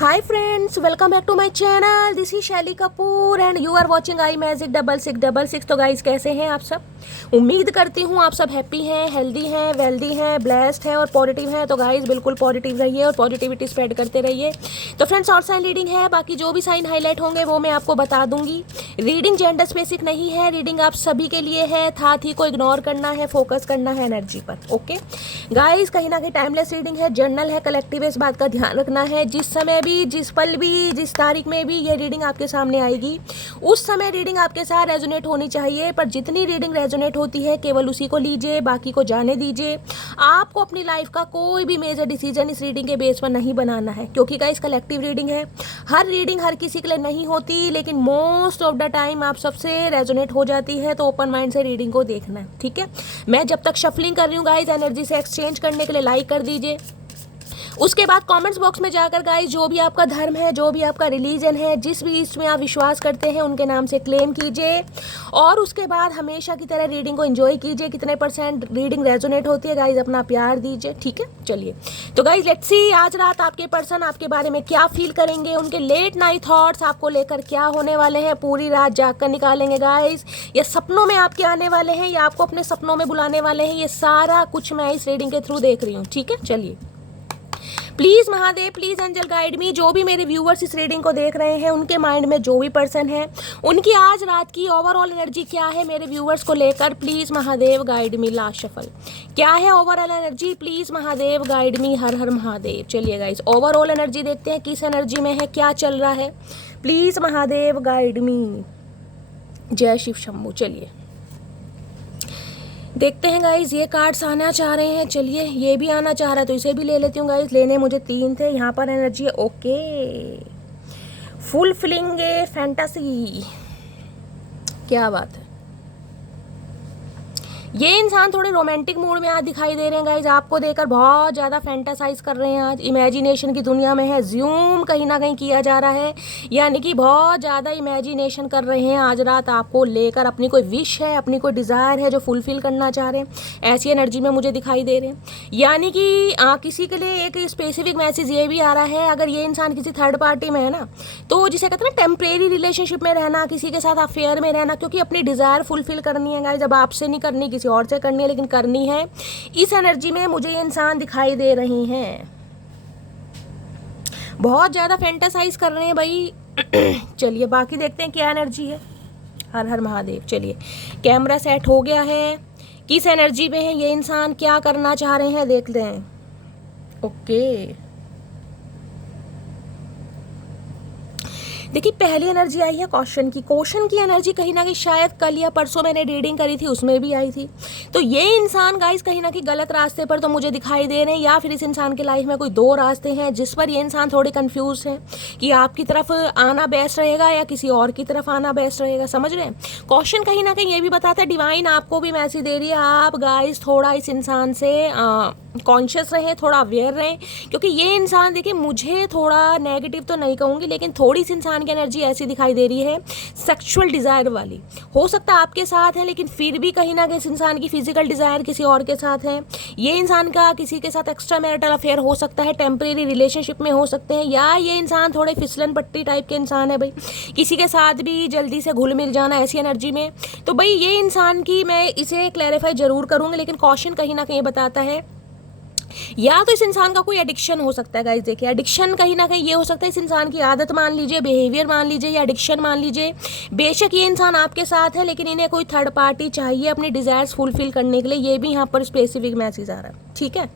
Hi friends, welcome back to my channel. This is शैली Kapoor and you are watching I magic 6666। तो guys कैसे हैं आप सब? उम्मीद करती हूँ आप सब हैप्पी हैं, हेल्दी हैं, वेल्दी हैं, ब्लेस्ड हैं और पॉजिटिव हैं। तो गाइस बिल्कुल पॉजिटिव रहिए और पॉजिटिविटी स्प्रेड करते रहिए। तो फ्रेंड्स और साइन रीडिंग है, बाकी जो भी साइन हाईलाइट होंगे वो मैं आपको बता दूंगी। रीडिंग जेंडर स्पेसिफिक नहीं है, रीडिंग आप सभी के लिए है। था थी को इग्नोर करना है, फोकस करना है एनर्जी पर। ओके गाइस, कहीं ना कहीं टाइमलेस रीडिंग है, जर्नल है, कलेक्टिव है, इस बात का ध्यान रखना है। जिस समय भी, जिस पल भी, जिस तारीख में भी ये रीडिंग आपके सामने आएगी उस समय रीडिंग आपके साथ रेजोनेट होनी चाहिए। पर जितनी रीडिंग रेजोनेट होती है केवल उसी को लीजिए, बाकी को जाने दीजिए। आपको अपनी लाइफ का कोई भी मेजर डिसीजन इस रीडिंग के बेस पर नहीं बनाना है, क्योंकि गाइस कलेक्टिव रीडिंग है। हर रीडिंग हर किसी के लिए नहीं होती, लेकिन मोस्ट ऑफ द टाइम आप सबसे रेजोनेट हो जाती है। तो ओपन माइंड से रीडिंग को देखना है, ठीक है। मैं जब तक शफलिंग कर रही हूँ गाइस, एनर्जी से एक्सचेंज करने के लिए लाइक कर दीजिए। उसके बाद कमेंट्स बॉक्स में जाकर गाइस जो भी आपका धर्म है, जो भी आपका रिलीजन है, जिस भी इसमें आप विश्वास करते हैं उनके नाम से क्लेम कीजिए। और उसके बाद हमेशा की तरह रीडिंग को एंजॉय कीजिए। कितने परसेंट रीडिंग रेजोनेट होती है गाइस, अपना प्यार दीजिए, ठीक है। चलिए तो गाइस लेट्स सी आज रात आपके पर्सन आपके बारे में क्या फील करेंगे, उनके लेट नाइट थॉट्स आपको लेकर क्या होने वाले हैं। पूरी रात जाग कर निकालेंगे गाइस, या सपनों में आपके आने वाले हैं, या आपको अपने सपनों में बुलाने वाले हैं। ये सारा कुछ मैं इस रीडिंग के थ्रू देख रही हूँ, ठीक है। चलिए please Mahadev, please angel guide me. जो भी मेरे व्यूअर्स इस रीडिंग को देख रहे हैं उनके माइंड में जो भी पर्सन है, उनकी आज रात की ओवरऑल एनर्जी क्या है मेरे व्यूअर्स को लेकर। Please Mahadev guide me. Last shuffle क्या है overall energy, please Mahadev guide me. हर हर महादेव। चलिए गाइस ओवरऑल एनर्जी देखते हैं, किस एनर्जी में है, क्या चल रहा है। प्लीज महादेव गाइड मी। जय शिव शंभू। चलिए देखते हैं गाइज, ये कार्ड्स आना चाह रहे हैं। चलिए ये भी आना चाह रहा है तो इसे भी ले लेती हूँ गाइज। लेने मुझे 3 थे, यहाँ पर एनर्जी है। ओके, फुलफिलिंग ए फैंटेसी, क्या बात है। ये इंसान थोड़े रोमांटिक मूड में आज दिखाई दे रहे हैं गाइज। आपको देखकर बहुत ज़्यादा फैंटासाइज कर रहे हैं आज, इमेजिनेशन की दुनिया में है। ज्यूम कहीं ना कहीं किया जा रहा है, यानी कि बहुत ज़्यादा इमेजिनेशन कर रहे हैं आज रात आपको लेकर। अपनी कोई विश है, अपनी कोई डिज़ायर है जो फुलफिल करना चाह रहे हैं, ऐसी एनर्जी में मुझे दिखाई दे रहे हैं। यानी कि किसी के लिए एक स्पेसिफिक मैसेज ये भी आ रहा है, अगर ये इंसान किसी थर्ड पार्टी में है ना, तो जिसे कहते हैं ना टेम्परेरी रिलेशनशिप में रहना, किसी के साथ अफेयर में रहना, क्योंकि अपनी डिज़ायर फुलफिल करनी है गाइज। अब आपसे नहीं करनी, किसी और से करनी है, लेकिन करनी है। इस एनर्जी में मुझे ये इंसान दिखाई दे रही हैं, बहुत ज्यादा फैंटासाइज कर रहे हैं भाई। चलिए बाकी देखते हैं क्या एनर्जी है। हर हर महादेव। चलिए कैमरा सेट हो गया है, किस एनर्जी में है ये इंसान, क्या करना चाह रहे हैं देखते हैं। ओके देखिए पहली एनर्जी आई है क्वेश्चन की। क्वेश्चन की एनर्जी कहीं ना कहीं शायद कल या परसों मैंने रीडिंग करी थी उसमें भी आई थी। तो ये इंसान गाइस कहीं ना कहीं गलत रास्ते पर तो मुझे दिखाई दे रहे हैं, या फिर इस इंसान की लाइफ में कोई 2 रास्ते हैं जिस पर ये इंसान थोड़े कंफ्यूज है कि आपकी तरफ आना बेस्ट रहेगा या किसी और की तरफ आना बेस्ट रहेगा। समझ रहे हैं, क्वेश्चन कहीं ना कहीं ये भी बताता है, डिवाइन आपको भी मैसेज दे रही है, आप गाइस थोड़ा इस इंसान से कॉन्शियस रहें, थोड़ा अवेयर रहें। क्योंकि ये इंसान देखिए, मुझे थोड़ा नेगेटिव तो नहीं कहूँगी, लेकिन थोड़ी सी इंसान की एनर्जी ऐसी दिखाई दे रही है सेक्सुअल डिज़ायर वाली। हो सकता है आपके साथ है, लेकिन फिर भी कहीं ना कहीं इस इंसान की फिजिकल डिज़ायर किसी और के साथ है। ये इंसान का किसी के साथ एक्स्ट्रा मैरिटल अफेयर हो सकता है, टेम्परेरी रिलेशनशिप में हो सकते हैं, या ये इंसान थोड़े फिसलन पट्टी टाइप के इंसान है भाई, किसी के साथ भी जल्दी से घुल मिल जाना ऐसी एनर्जी में। तो भाई ये इंसान की मैं इसे क्लैरिफाई जरूर करूँगी, लेकिन कॉशन कहीं ना कहीं बताता है या तो इस इंसान का कोई एडिक्शन हो सकता है गाइस। देखिए एडिक्शन कहीं ना कहीं ये हो सकता है, इस इंसान की आदत मान लीजिए, बिहेवियर मान लीजिए, या एडिक्शन मान लीजिए। बेशक ये इंसान आपके साथ है, लेकिन इन्हें कोई थर्ड पार्टी चाहिए अपनी डिजायर्स फुलफिल करने के लिए। ये भी यहाँ पर स्पेसिफिक मैसेज आ रहा है, ठीक है।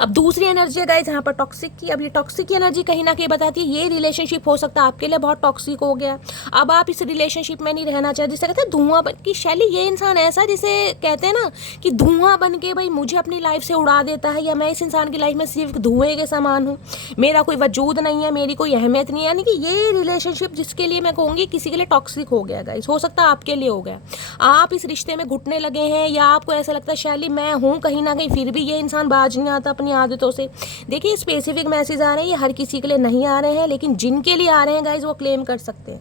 अब दूसरी एनर्जी है गाइस यहाँ पर टॉक्सिक की। अब ये टॉक्सिक की एनर्जी कहीं ना कहीं बताती है ये रिलेशनशिप हो सकता है आपके लिए बहुत टॉक्सिक हो गया। अब आप इस रिलेशनशिप में नहीं रहना चाहते, जिसे कहते हैं धुआं बन की शैली। ये इंसान ऐसा जिसे कहते हैं ना कि धुआं बन के भाई मुझे अपनी लाइफ से उड़ा देता है, या मैं इस इंसान की लाइफ में सिर्फ धुएं के समान हूँ, मेरा कोई वजूद नहीं है, मेरी कोई अहमियत नहीं है। यानी कि ये रिलेशनशिप जिसके लिए मैं कहूँगी किसी के लिए टॉक्सिक हो गया गाइस, हो सकता है आपके लिए हो गया। आप इस रिश्ते में घुटने लगे हैं, या आपको ऐसा लगता है शैली मैं हूँ कहीं ना कहीं, फिर भी ये इंसान बाज नहीं आता अपनी आदतों से। देखिए स्पेसिफिक मैसेज आ रहे हैं, ये हर किसी के लिए नहीं आ रहे हैं, लेकिन जिनके लिए आ रहे हैं गाइज वो क्लेम कर सकते हैं।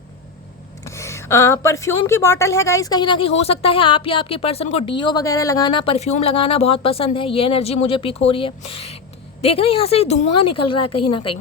परफ्यूम की बॉटल है गाइज, कहीं ना कहीं हो सकता है आप या आपके पर्सन को डीओ वगैरह लगाना, परफ्यूम लगाना बहुत पसंद है। ये एनर्जी मुझे पिक हो रही है। देख रहे हैं यहाँ से धुआं निकल रहा है कहीं ना कहीं।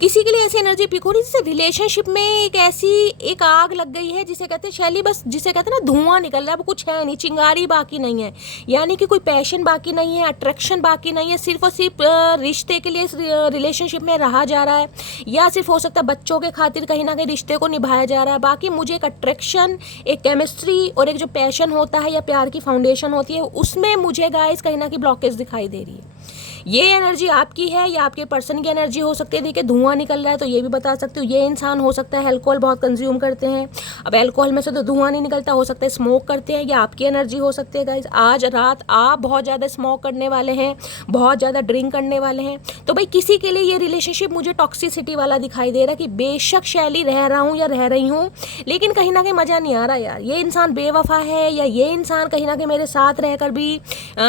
किसी के लिए ऐसी एनर्जी पिक हो रही है जैसे रिलेशनशिप में एक आग लग गई है, जिसे कहते हैं शैली, बस जिसे कहते हैं ना धुआं निकल रहा है, अब कुछ है नहीं, चिंगारी बाकी नहीं है, यानी कि कोई पैशन बाकी नहीं है, अट्रैक्शन बाकी नहीं है, सिर्फ और सिर्फ रिश्ते के लिए रिलेशनशिप में रहा जा रहा है, या सिर्फ हो सकता है बच्चों के खातिर कहीं ना कहीं रिश्ते को निभाया जा रहा है। बाकी मुझे एक अट्रैक्शन, एक केमिस्ट्री और एक जो पैशन होता है या प्यार की फाउंडेशन होती है, उसमें मुझे गाइस कहीं ना कहीं ब्लॉकेज दिखाई दे रही है। ये एनर्जी आपकी है या आपके पर्सन की एनर्जी हो सकती है। देखिए धुआं निकल रहा है तो ये भी बता सकती हूँ, ये इंसान हो सकता है अल्कोहल बहुत कंज्यूम करते हैं। अब अल्कोहल में से तो धुआं नहीं निकलता, हो सकता है स्मोक करते हैं, या आपकी एनर्जी हो सकती है गाइज। आज रात आप बहुत ज़्यादा स्मोक करने वाले हैं, बहुत ज़्यादा ड्रिंक करने वाले हैं, तो भाई किसी के लिए ये रिलेशनशिप मुझे टॉक्सिसिटी वाला दिखाई दे रहा है कि बेशक शैली रह रहा हूँ या रह रही हूँ, लेकिन कहीं ना कहीं मज़ा नहीं आ रहा यार, ये इंसान बेवफा है, या ये इंसान कहीं ना कहीं मेरे साथ रहकर भी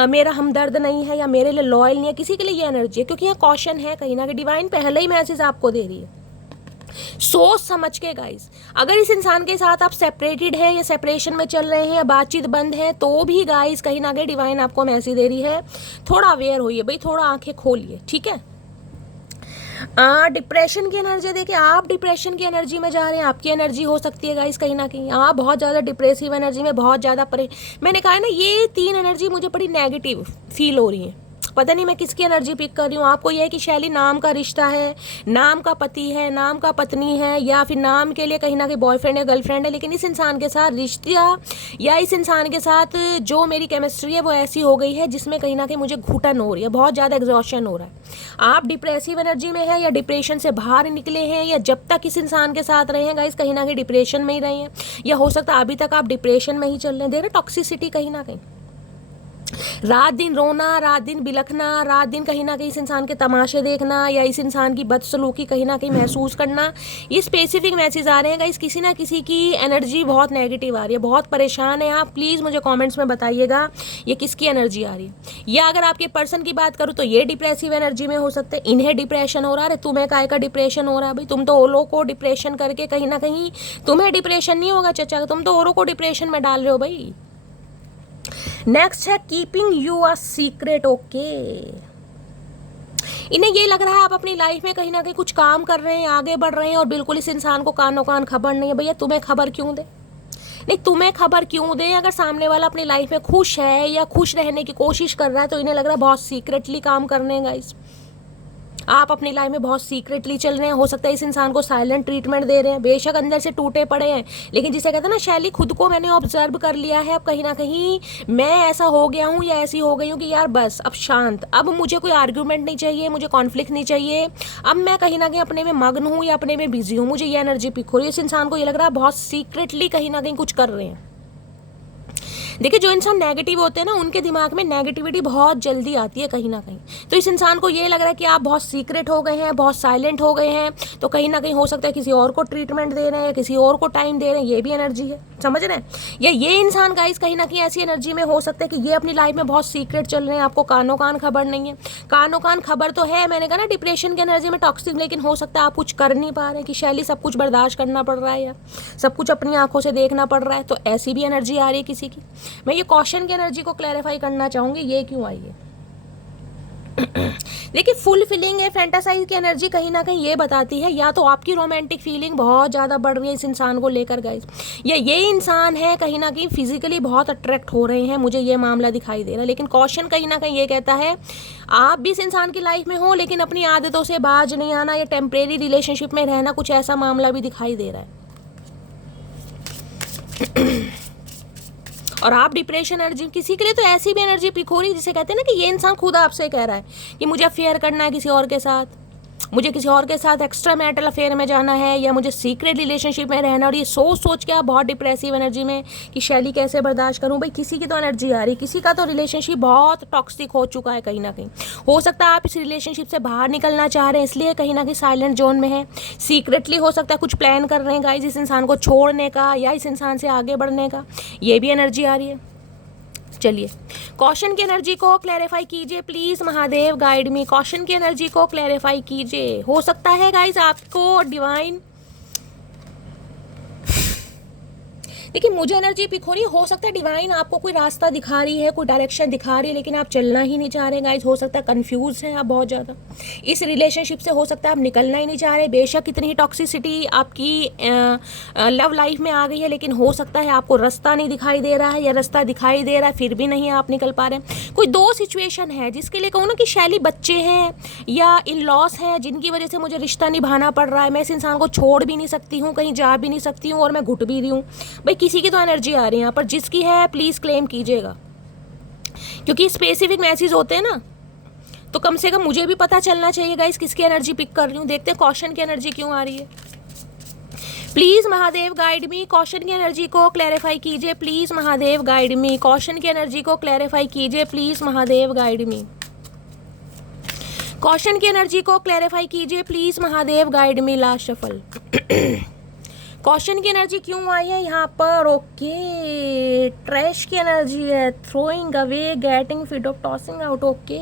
मेरा हमदर्द नहीं है, या मेरे लिए लॉयल नहीं है। किसी के लिए ये एनर्जी है, क्योंकि यहाँ कॉशन है, कहीं ना कहीं डिवाइन पहले ही मैसेज आपको दे रही है। सोच समझ के गाइस, अगर इस इंसान के साथ आप सेपरेटेड हैं या सेपरेशन में चल रहे हैं या बातचीत बंद है, तो भी गाइस कहीं ना कहीं डिवाइन आपको मैसेज दे रही है, थोड़ा अवेयर होइए भाई, थोड़ा आंखें खोलिए, ठीक है। डिप्रेशन की एनर्जी देखिए, आप डिप्रेशन की एनर्जी में जा रहे हैं, आपकी एनर्जी हो सकती है गाइस कहीं ना कहीं आप बहुत ज़्यादा डिप्रेसिव एनर्जी में, बहुत ज़्यादा मैंने कहा है ना, ये 3 एनर्जी मुझे बड़ी नेगेटिव फील हो रही है। पता नहीं मैं किसकी एनर्जी पिक कर रही हूँ। आपको यह है कि शैली नाम का रिश्ता है, नाम का पति है, नाम का पत्नी है, या फिर नाम के लिए कहीं ना कहीं बॉयफ्रेंड या गर्लफ्रेंड है, लेकिन इस इंसान के साथ रिश्ता या इस इंसान के साथ जो मेरी केमिस्ट्री है वो ऐसी हो गई है जिसमें कहीं ना कहीं मुझे घुटन हो रही है, बहुत ज़्यादा एग्जॉशन हो रहा है। आप डिप्रेसिव एनर्जी में है या डिप्रेशन से बाहर निकले हैं, या जब तक इस इंसान के साथ रहे हैं गाइस कहीं ना कहीं डिप्रेशन में ही रहे हैं, या हो सकता है अभी तक आप डिप्रेशन में ही चल रहे हैं। देख रहे टॉक्सिसिटी, कहीं ना कहीं रात दिन रोना, रात दिन बिलखना, रात दिन कहीं ना कहीं इस इंसान के तमाशे देखना, या इस इंसान की बदसलूकी कहीं ना कहीं महसूस करना, ये स्पेसिफिक मैसेज आ रहे हैं गाइस। किसी ना किसी की एनर्जी बहुत नेगेटिव आ रही है, बहुत परेशान है आप, प्लीज़ मुझे कमेंट्स में बताइएगा ये किसकी एनर्जी आ रही है। या अगर आपके पर्सन की बात करूँ तो ये डिप्रेसिव एनर्जी में हो सकते हैं, इन्हें डिप्रेशन हो रहा है, तुम्हें काय का डिप्रेशन हो रहा है भाई, तुम तो औरों को डिप्रेशन करके कहीं ना कहीं तुम्हें डिप्रेशन नहीं होगा चचा, तुम तो औरों को डिप्रेशन में डाल रहे हो भाई। नेक्स्ट है keeping you a secret, okay. इन्हें ये लग रहा है आप अपनी लाइफ में कहीं ना कहीं कुछ काम कर रहे हैं, आगे बढ़ रहे हैं, और बिल्कुल इस इंसान को कानो कान खबर नहीं है। भैया तुम्हें खबर क्यों दे, नहीं तुम्हें खबर क्यों दे, अगर सामने वाला अपनी लाइफ में खुश है या खुश रहने की कोशिश कर रहा है तो इन्हें लग रहा है बहुत सीक्रेटली काम करने हैं गाइस। आप अपनी लाइफ में बहुत सीक्रेटली चल रहे हैं, हो सकता है इस इंसान को साइलेंट ट्रीटमेंट दे रहे हैं, बेशक अंदर से टूटे पड़े हैं, लेकिन जिसे कहते हैं ना शैली, खुद को मैंने ऑब्जर्व कर लिया है, अब कहीं ना कहीं मैं ऐसा हो गया हूँ या ऐसी हो गई हूँ कि यार बस अब शांत, अब मुझे कोई आर्ग्यूमेंट नहीं चाहिए, मुझे कॉन्फ्लिक्ट नहीं चाहिए, अब मैं कहीं ना कहीं अपने में मग्न हूँ या अपने में बिजी हूँ। मुझे ये एनर्जी पिक हो रही है, इस इंसान को ये लग रहा है बहुत सीक्रेटली कहीं ना कहीं कुछ कर रहे हैं। देखिए जो इंसान नेगेटिव होते हैं ना, उनके दिमाग में नेगेटिविटी बहुत जल्दी आती है कहीं ना कहीं, तो इस इंसान को ये लग रहा है कि आप बहुत सीक्रेट हो गए हैं, बहुत साइलेंट हो गए हैं, तो कहीं ना कहीं हो सकता है किसी और को ट्रीटमेंट दे रहे हैं, किसी और को टाइम दे रहे हैं, ये भी एनर्जी है, समझ रहे हैं। या ये इंसान गाइस कहीं ना कहीं ऐसी एनर्जी में हो सकता है कि ये अपनी लाइफ में बहुत सीक्रेट चल रहे हैं, आपको कानों कान खबर नहीं है। कानों कान खबर तो है, मैंने कहा ना डिप्रेशन की एनर्जी में टॉक्सिक, लेकिन हो सकता है आप कुछ कर नहीं पा रहे हैं, कि शैली सब कुछ बर्दाश्त करना पड़ रहा है या सब कुछ अपनी आंखों से देखना पड़ रहा है, तो ऐसी भी एनर्जी आ रही है किसी की। मैं ये कॉशन की एनर्जी को क्लैरिफाई करना चाहूंगी, ये क्यों आई है। देखिए फुल फीलिंग है, फैंटासाइज की एनर्जी कहीं ना कहीं ये बताती है या तो आपकी रोमांटिक फीलिंग बहुत ज़्यादा बढ़ रही है इस इंसान को लेकर गाइस, या ये इंसान है कहीं ना कहीं फिजिकली बहुत अट्रैक्ट हो रहे हैं, मुझे ये मामला दिखाई दे रहा है। लेकिन कॉशन कहीं ना कहीं ये कहता है आप भी इस इंसान की लाइफ में हो, लेकिन अपनी आदतों से बाज नहीं आना, या टेम्परेरी रिलेशनशिप में रहना, कुछ ऐसा मामला भी दिखाई दे रहा है। और आप डिप्रेशन एनर्जी, किसी के लिए तो ऐसी भी एनर्जी पिक हो रही है जिसे कहते हैं ना कि ये इंसान खुद आपसे कह रहा है कि मुझे अफेयर करना है किसी और के साथ, मुझे किसी और के साथ एक्स्ट्रा मैरिटल अफेयर में जाना है, या मुझे सीक्रेट रिलेशनशिप में रहना। और ये सोच सोच के आप बहुत डिप्रेसिव एनर्जी में कि शैली कैसे बर्दाश्त करूं। भाई किसी की तो एनर्जी आ रही, किसी का तो रिलेशनशिप बहुत टॉक्सिक हो चुका है कहीं ना कहीं। हो सकता है आप इस रिलेशनशिप से बाहर निकलना चाह रहे हैं, इसलिए कहीं ना कहीं साइलेंट जोन में है, सीक्रेटली हो सकता है कुछ प्लान कर रहे हैं गाइस इस इंसान को छोड़ने का या इस इंसान से आगे बढ़ने का, ये भी एनर्जी आ रही है। चलिए कॉशन की एनर्जी को क्लैरिफाई कीजिए please, Mahadev guide me, caution की एनर्जी को क्लैरिफाई कीजिए। हो सकता है गाइस आपको डिवाइन, देखिए मुझे एनर्जी पिक हो रही है, हो सकता है डिवाइन आपको कोई रास्ता दिखा रही है, कोई डायरेक्शन दिखा रही है, लेकिन आप चलना ही नहीं चाह रहे गाइस। हो सकता है कंफ्यूज हैं आप बहुत ज़्यादा इस रिलेशनशिप से, हो सकता है आप निकलना ही नहीं चाह रहे। बेशक कितनी ही टॉक्सिसिटी आपकी लव लाइफ में आ गई है, लेकिन हो सकता है आपको रास्ता नहीं दिखाई दे रहा है, या रास्ता दिखाई दे रहा है फिर भी नहीं आप निकल पा रहे। कोई दो सिचुएशन है जिसके लिए कहूँ ना कि शैली बच्चे हैं या इन लॉस हैं, जिनकी वजह से मुझे रिश्ता निभाना पड़ रहा है। मैं इस इंसान को छोड़ भी नहीं सकती हूँ, कहीं जा भी नहीं सकती हूँ, और मैं घुट भी रही हूँ। भाई किसी की तो एनर्जी आ रही है यहाँ पर, जिसकी है प्लीज़ क्लेम कीजिएगा, क्योंकि स्पेसिफिक मैसेज होते हैं ना, तो कम से कम मुझे भी पता चलना चाहिए गाइस किसकी एनर्जी पिक कर रही हूँ। देखते हैं कॉशन की एनर्जी क्यों आ रही है। Please Mahadev guide me, caution की एनर्जी को क्लैरिफाई कीजिए please Mahadev guide me, caution की एनर्जी को क्लैरिफाई कीजिए please Mahadev guide me, caution की एनर्जी को क्लैरिफाई कीजिए please Mahadev guide me. Last shuffle caution की एनर्जी क्यों आई है यहाँ पर? ओके, ट्रैश की एनर्जी है, throwing away, getting fit off, tossing out. Okay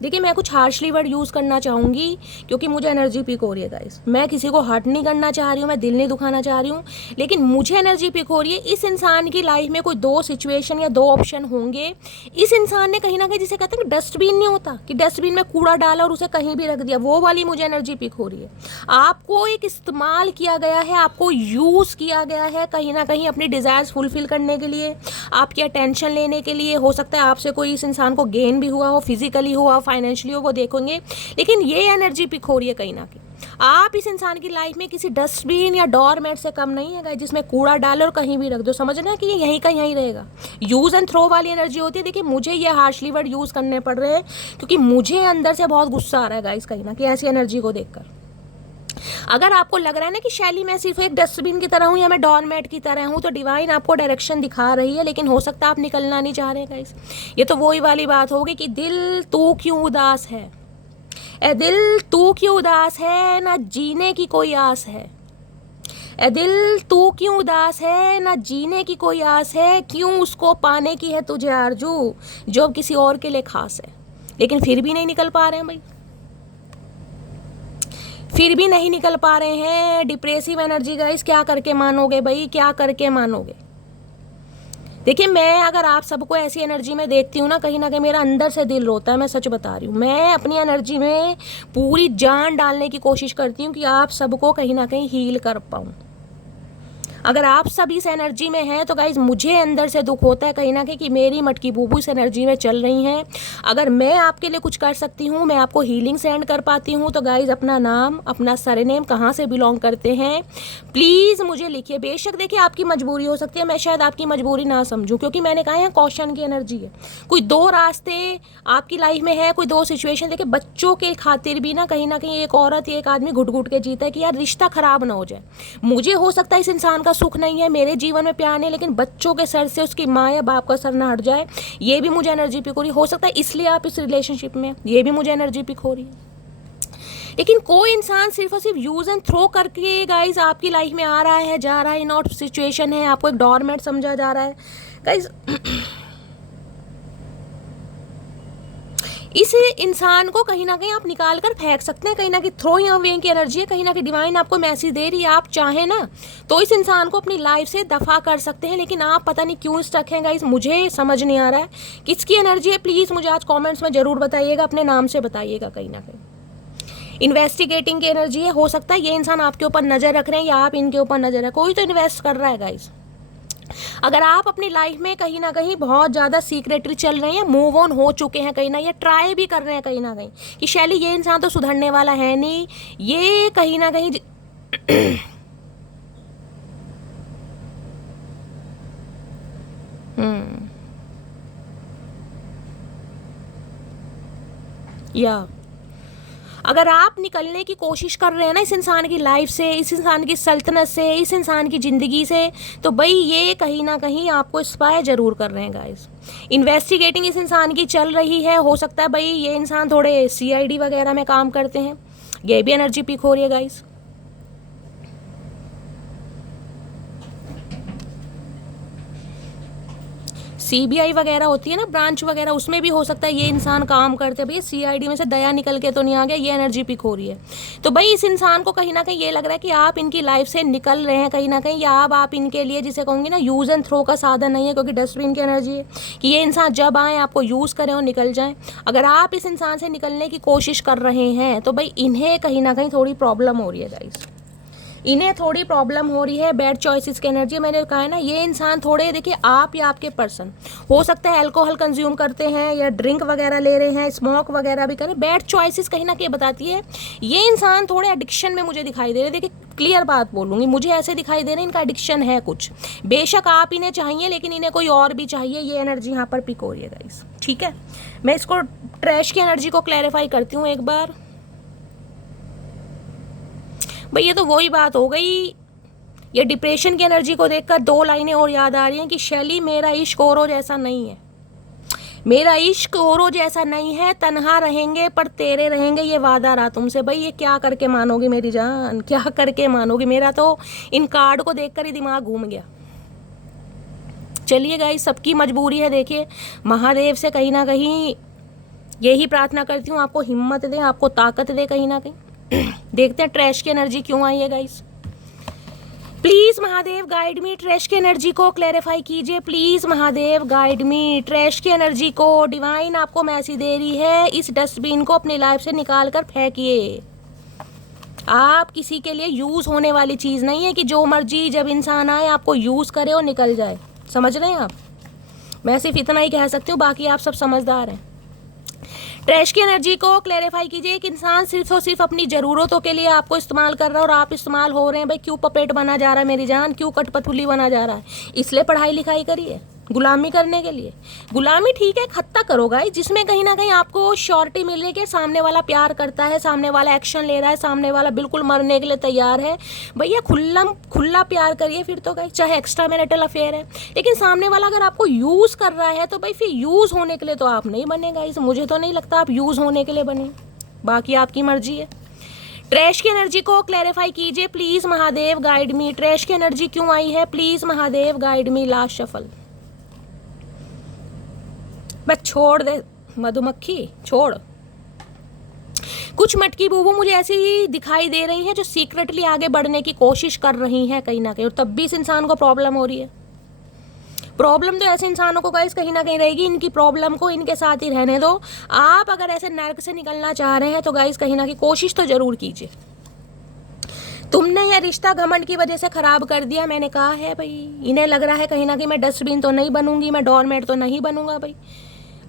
देखिए मैं कुछ हार्शली वर्ड यूज़ करना चाहूँगी क्योंकि मुझे एनर्जी पिक हो रही है गाइस। मैं किसी को हर्ट नहीं करना चाह रही हूँ, मैं दिल नहीं दुखाना चाह रही हूँ, लेकिन मुझे एनर्जी पिक हो रही है। इस इंसान की लाइफ में कोई दो सिचुएशन या दो ऑप्शन होंगे। इस इंसान ने कहीं ना कहीं, जिसे कहते हैं कि डस्टबिन नहीं होता कि डस्टबिन में कूड़ा डाला और उसे कहीं भी रख दिया, वो वाली मुझे एनर्जी पिक हो रही है। आपको एक इस्तेमाल किया गया है, आपको यूज़ किया गया है कहीं ना कहीं अपनी डिज़ायर्स फुलफिल करने के लिए, आपकी अटेंशन लेने के लिए। हो सकता है आपसे कोई इस इंसान को गेन भी हुआ हो, फिजिकली हुआ, फाइनेंशियली हो, वो देखेंगे, लेकिन ये एनर्जी पिक हो रही है कहीं ना कहीं। आप इस इंसान की लाइफ में किसी डस्टबिन या डोरमेट से कम नहीं है गाइस, जिसमें कूड़ा डालो और कहीं भी रख दो। समझना कि ये यहीं का यहीं रहेगा। यूज़ एंड थ्रो वाली एनर्जी होती है। देखिए मुझे ये हार्शली वर्ड यूज़ करने पड़ रहे हैं क्योंकि मुझे अंदर से बहुत गुस्सा आ रहा है गाइस कहीं ना कहीं ऐसी एनर्जी को देखकर। अगर आपको लग रहा है ना कि शैली मैं सिर्फ एक डस्टबिन की तरह हूँ या मैं डोरमेट की तरह हूँ, तो डिवाइन आपको डायरेक्शन दिखा रही है, लेकिन हो सकता है आप निकलना नहीं चाह रहे गाइस। ये तो वही वाली बात होगी कि दिल तू क्यों उदास है, ए दिल तू क्यों उदास है, ना जीने की कोई आस है। ए दिल तू क्यों उदास है, ना जीने की कोई आस है, क्यों उसको पाने की है तुझे आरजू जो किसी और के लिए खास है। लेकिन फिर भी नहीं निकल पा रहे हैं भाई, फिर भी नहीं निकल पा रहे हैं। डिप्रेसिव एनर्जी गाइस, क्या करके मानोगे भाई, क्या करके मानोगे। देखिए मैं अगर आप सबको ऐसी एनर्जी में देखती हूँ ना कहीं मेरा अंदर से दिल रोता है। मैं सच बता रही हूँ, मैं अपनी एनर्जी में पूरी जान डालने की कोशिश करती हूँ कि आप सबको कहीं ना कहीं हील कर पाऊँ। अगर आप सब इस एनर्जी में हैं तो गाइज मुझे अंदर से दुख होता है कहीं ना कहीं कि मेरी मटकी बूबू इस एनर्जी में चल रही हैं। अगर मैं आपके लिए कुछ कर सकती हूँ, मैं आपको हीलिंग सेंड कर पाती हूँ, तो गाइज अपना नाम, अपना सरनेम, कहाँ से बिलोंग करते हैं, प्लीज़ मुझे लिखिए। बेशक देखिए आपकी मजबूरी हो सकती है, मैं शायद आपकी मजबूरी ना समझूँ, क्योंकि मैंने कहा है कॉशन की एनर्जी है। कोई दो रास्ते आपकी लाइफ में है, कोई दो सिचुएशन। देखिए बच्चों के खातिर भी ना कहीं एक औरत या एक आदमी घुट घुट के जीता है कि यार रिश्ता खराब ना हो जाए। मुझे हो सकता है इस इंसान का सुख नहीं है, मेरे जीवन में प्यार नहीं, लेकिन बच्चों के सर से उसकी माँ या बाप का सर ना हट जाए, ये भी मुझे एनर्जी पिक हो रही हो सकता है इसलिए आप इस रिलेशनशिप में, ये भी मुझे एनर्जी पिक हो रही है। लेकिन कोई इंसान सिर्फ और सिर्फ यूज एंड थ्रो करके गाइज आपकी लाइफ में आ रहा है, जा रहा है, नॉट सिचुएशन है, आपको एक डोरमेट समझा जा रहा है गाइज। इस इंसान को कहीं ना कहीं आप निकाल कर फेंक सकते हैं, कहीं ना कहीं थ्रोइंग अवे की एनर्जी है, कहीं ना कहीं डिवाइन आपको मैसेज दे रही है। आप चाहें ना तो इस इंसान को अपनी लाइफ से दफा कर सकते हैं, लेकिन आप पता नहीं क्यों स्टक हैं गाइस, मुझे समझ नहीं आ रहा है किसकी एनर्जी है। प्लीज़ मुझे आज कॉमेंट्स में ज़रूर बताइएगा, अपने नाम से बताइएगा। कहीं ना कहीं इन्वेस्टिगेटिंग की एनर्जी है, हो सकता है ये इंसान आपके ऊपर नज़र रख रहे हैं या आप इनके ऊपर नज़र है, कोई तो इन्वेस्ट कर रहा है गाइस। अगर आप अपनी लाइफ में कहीं ना कहीं बहुत ज़्यादा सीक्रेटरी चल रहे हैं, मूव ऑन हो चुके हैं कहीं ना, या ट्राई भी कर रहे हैं कहीं ना कहीं कि शैली ये इंसान तो सुधरने वाला है नहीं, ये कहीं ना कहीं या अगर आप निकलने की कोशिश कर रहे हैं ना इस इंसान की लाइफ से, इस इंसान की सल्तनत से, इस इंसान की ज़िंदगी से, तो भाई ये कहीं ना कहीं आपको स्पाई ज़रूर कर रहे हैं गाइस। इन्वेस्टिगेटिंग इस इंसान की चल रही है, हो सकता है भाई ये इंसान थोड़े CID वगैरह में काम करते हैं, ये भी एनर्जी पिक हो रही है गाइस। सीबीआई वगैरह होती है ना, ब्रांच वगैरह, उसमें भी हो सकता है ये इंसान काम करते हैं। भैया सीआईडी में से दया निकल के तो नहीं आ गया, ये एनर्जी पिक हो रही है। तो भाई इस इंसान को कहीं ना कहीं ये लग रहा है कि आप इनकी लाइफ से निकल रहे हैं कहीं ना कहीं, या आप इनके लिए जिसे कहूँगी ना यूज़ एंड थ्रो का साधन नहीं है, क्योंकि डस्टबिन की एनर्जी है कि ये इंसान जब आए आपको यूज़ करें और निकल जाएँ। अगर आप इस इंसान से निकलने की कोशिश कर रहे हैं तो भाई इन्हें कहीं ना कहीं थोड़ी प्रॉब्लम हो रही है गाइस, इन्हें थोड़ी प्रॉब्लम हो रही है बैड चॉइसेस की एनर्जी। मैंने कहा है ना, ये इंसान थोड़े, देखिए आप या आपके पर्सन हो सकता है अल्कोहल कंज्यूम करते हैं या ड्रिंक वगैरह ले रहे हैं, स्मोक वगैरह भी करें। बैड चॉइसेस कहीं ना कहीं बताती है ये इंसान थोड़े एडिक्शन में मुझे दिखाई दे रहे हैं। देखिए क्लियर बात बोलूँगी, मुझे ऐसे दिखाई दे रहे हैं इनका एडिक्शन है कुछ। बेशक आप इन्हें चाहिए लेकिन इन्हें कोई और भी चाहिए, ये एनर्जी यहाँ पर पिक हो रही है गाइस। ठीक है, मैं इसको ट्रैश की एनर्जी को क्लैरिफाई करती हूँ एक बार। भाई ये तो वही बात हो गई, ये डिप्रेशन की एनर्जी को देखकर दो लाइनें और याद आ रही हैं कि शैली मेरा इश्क औरों जैसा नहीं है, मेरा इश्क औरों जैसा नहीं है, तन्हा रहेंगे पर तेरे रहेंगे ये वादा रहा तुमसे। भाई ये क्या करके मानोगे मेरी जान, क्या करके मानोगे? मेरा तो इन कार्ड को देखकर ही दिमाग घूम गया। चलिए गाइस, सबकी मजबूरी है। देखिए महादेव से कहीं ना कहीं यही प्रार्थना करती हूँ, आपको हिम्मत दे, आपको ताकत दे कहीं ना कहीं। देखते हैं ट्रैश की एनर्जी क्यों आई है guys. Please Mahadev guide me, trash की एनर्जी को क्लैरिफाई कीजिए। Please Mahadev guide me, trash की एनर्जी को। डिवाइन आपको मैसेज दे रही है, इस डस्टबिन को अपनी लाइफ से निकाल कर फेंकिए। आप किसी के लिए यूज होने वाली चीज नहीं है कि जो मर्जी जब इंसान आए आपको यूज करे और निकल जाए। समझ रहे हैं आप? मैं सिर्फ इतना ही कह सकती हूँ, बाकी आप सब समझदार हैं। ट्रैश की एनर्जी को क्लैरिफाई कीजिए। एक इंसान सिर्फ और सिर्फ अपनी ज़रूरतों के लिए आपको इस्तेमाल कर रहा है और आप इस्तेमाल हो रहे हैं। भाई क्यों पपेट बना जा रहा है मेरी जान, क्यों कठपुतली बना जा रहा है? इसलिए पढ़ाई लिखाई करिए, गुलामी करने के लिए। गुलामी ठीक है, खत्ता करो गाइस, जिसमें कहीं ना कहीं आपको श्योरिटी मिल रही है कि सामने वाला प्यार करता है, सामने वाला एक्शन ले रहा है, सामने वाला बिल्कुल मरने के लिए तैयार है। भैया खुला प्यार करिए फिर तो गाइस, चाहे एक्स्ट्रा मैरिटल अफेयर है। लेकिन सामने वाला अगर आपको यूज़ कर रहा है तो भाई फिर यूज़ होने के लिए तो आप नहीं बने गाइस। मुझे तो नहीं लगता आप यूज़ होने के लिए बने, बाकी आपकी मर्जी है। ट्रैश की एनर्जी को क्लैरिफाई कीजिए please Mahadev guide me. Trash की एनर्जी क्यों आई है? Please Mahadev guide me. Last shuffle. बस छोड़ दे मधुमक्खी, छोड़। कुछ मटकी बूबू मुझे ऐसी ही दिखाई दे रही हैं जो सीक्रेटली आगे बढ़ने की कोशिश कर रही हैं कहीं ना कहीं, और तब भी इस इंसान को प्रॉब्लम हो रही है। प्रॉब्लम तो ऐसे इंसानों को गाइस कहीं ना कहीं रहेगी, इनकी प्रॉब्लम को इनके साथ ही रहने दो। आप अगर ऐसे नर्क से निकलना चाह रहे हैं तो गाइस कहीं ना कहीं कोशिश तो जरूर कीजिए। तुमने यह रिश्ता घमंड की वजह से खराब कर दिया। मैंने कहा है भाई, इन्हें लग रहा है कहीं ना कहीं मैं डस्टबिन तो नहीं बनूंगी, मैं डोरमेट तो नहीं बनूंगा। भाई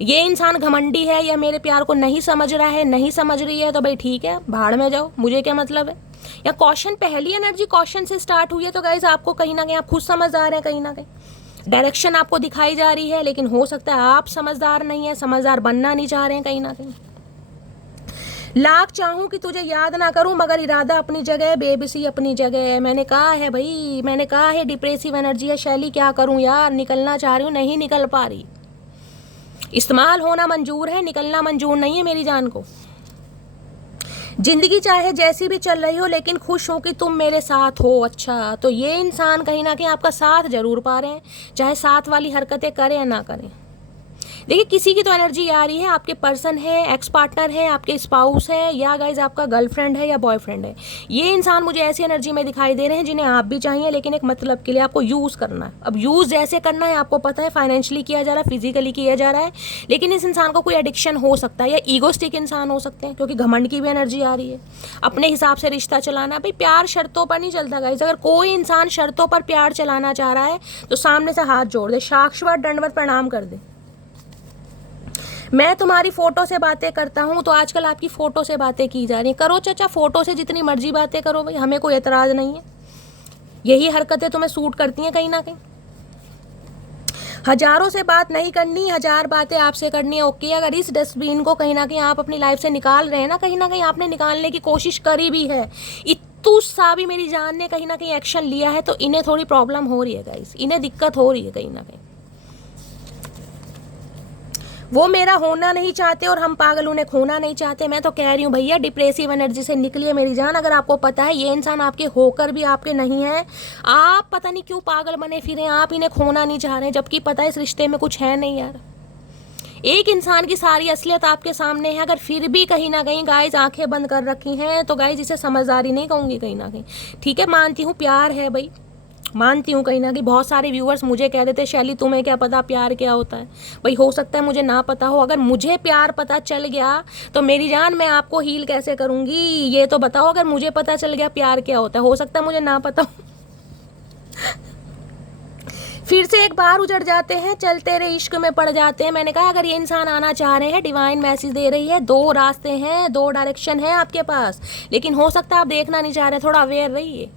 ये इंसान घमंडी है या मेरे प्यार को नहीं समझ रहा है, नहीं समझ रही है, तो भाई ठीक है, भाड़ में जाओ, मुझे क्या मतलब है। या क्वेश्चन, पहली एनर्जी क्वेश्चन से स्टार्ट हुई है तो गाइस आपको कहीं ना कहीं आप खुद समझदार हैं, कहीं ना कहीं डायरेक्शन आपको दिखाई जा रही है, लेकिन हो सकता है आप समझदार नहीं है, समझदार बनना नहीं चाह रहे हैं कहीं ना कहीं। लाख चाहूँ कि तुझे याद ना करूं मगर इरादा अपनी जगह, बेबसी अपनी जगह। मैंने कहा है भाई, मैंने कहा है डिप्रेसिव एनर्जी है शैली, क्या करूं यार, निकलना चाह रही हूँ, नहीं निकल पा रही। इस्तेमाल होना मंजूर है, निकलना मंजूर नहीं है मेरी जान को। जिंदगी चाहे जैसी भी चल रही हो लेकिन खुश हो कि तुम मेरे साथ हो। अच्छा, तो ये इंसान कहीं ना कहीं आपका साथ जरूर पा रहे हैं, चाहे साथ वाली हरकतें करें या ना करें। देखिए किसी की तो एनर्जी आ रही है, आपके पर्सन है, एक्स पार्टनर है, आपके स्पाउस है, या गाइज आपका गर्लफ्रेंड है या बॉयफ्रेंड है। ये इंसान मुझे ऐसी एनर्जी में दिखाई दे रहे हैं जिन्हें आप भी चाहिए, लेकिन एक मतलब के लिए आपको यूज़ करना है। अब यूज़ जैसे करना है आपको पता है, फाइनेंशियली किया जा रहा है, फिजिकली किया जा रहा है, लेकिन इस इंसान को कोई एडिक्शन हो सकता है या ईगोस्टिक इंसान हो सकते हैं, क्योंकि घमंड की भी एनर्जी आ रही है। अपने हिसाब से रिश्ता चलाना, भाई प्यार शर्तों पर नहीं चलता गाइज। अगर कोई इंसान शर्तों पर प्यार चलाना चाह रहा है तो सामने से हाथ जोड़ दे, साक्षात दंडवत प्रणाम कर दे। मैं तुम्हारी फ़ोटो से बातें करता हूँ, तो आजकल आपकी फ़ोटो से बातें की जा रही हैं। करो चाचा, फ़ोटो से जितनी मर्जी बातें करो भाई, हमें कोई एतराज़ नहीं है। यही हरकतें तुम्हें सूट करती हैं कहीं ना कहीं। हज़ारों से बात नहीं करनी, 1000 बातें आपसे करनी है। ओके, अगर इस डस्टबिन को कहीं ना कहीं आप अपनी लाइफ से निकाल रहे हैं ना, कहीं ना कहीं आपने निकालने की कोशिश करी भी है, इतू सा भी मेरी जान ने कहीं ना कहीं एक्शन लिया है, तो इन्हें थोड़ी प्रॉब्लम हो रही है गाइस, इन्हें दिक्कत हो रही है कहीं ना कहीं। वो मेरा होना नहीं चाहते और हम पागल उन्हें खोना नहीं चाहते। मैं तो कह रही हूँ भैया, डिप्रेसिव एनर्जी से निकलिए मेरी जान। अगर आपको पता है ये इंसान आपके होकर भी आपके नहीं है, आप पता नहीं क्यों पागल बने फिरे, आप इन्हें खोना नहीं चाह रहे, जबकि पता है इस रिश्ते में कुछ है नहीं यार। एक इंसान की सारी असलियत आपके सामने है, अगर फिर भी कहीं ना कहीं गाइज आंखें बंद कर रखी हैं तो गाइज इसे समझदारी नहीं कहूँगी कहीं ना कहीं। ठीक है, मानती हूँ प्यार है भाई, मानती हूँ कहीं ना कहीं। बहुत सारे व्यूअर्स मुझे कह देते शैली तुम्हें क्या पता प्यार क्या होता है। भाई हो सकता है मुझे ना पता हो, अगर मुझे प्यार पता चल गया तो मेरी जान मैं आपको हील कैसे करूँगी ये तो बताओ। अगर मुझे पता चल गया प्यार क्या होता है, हो सकता है मुझे ना पता हो। फिर से एक बार उजड़ जाते हैं, चलते रहे इश्क में पड़ जाते हैं। मैंने कहा अगर ये इंसान आना चाह रहे हैं, डिवाइन मैसेज दे रही है, 2 रास्ते हैं, 2 डायरेक्शन है आपके पास, लेकिन हो सकता है आप देखना नहीं चाह रहे, थोड़ा अवेयर रहिए।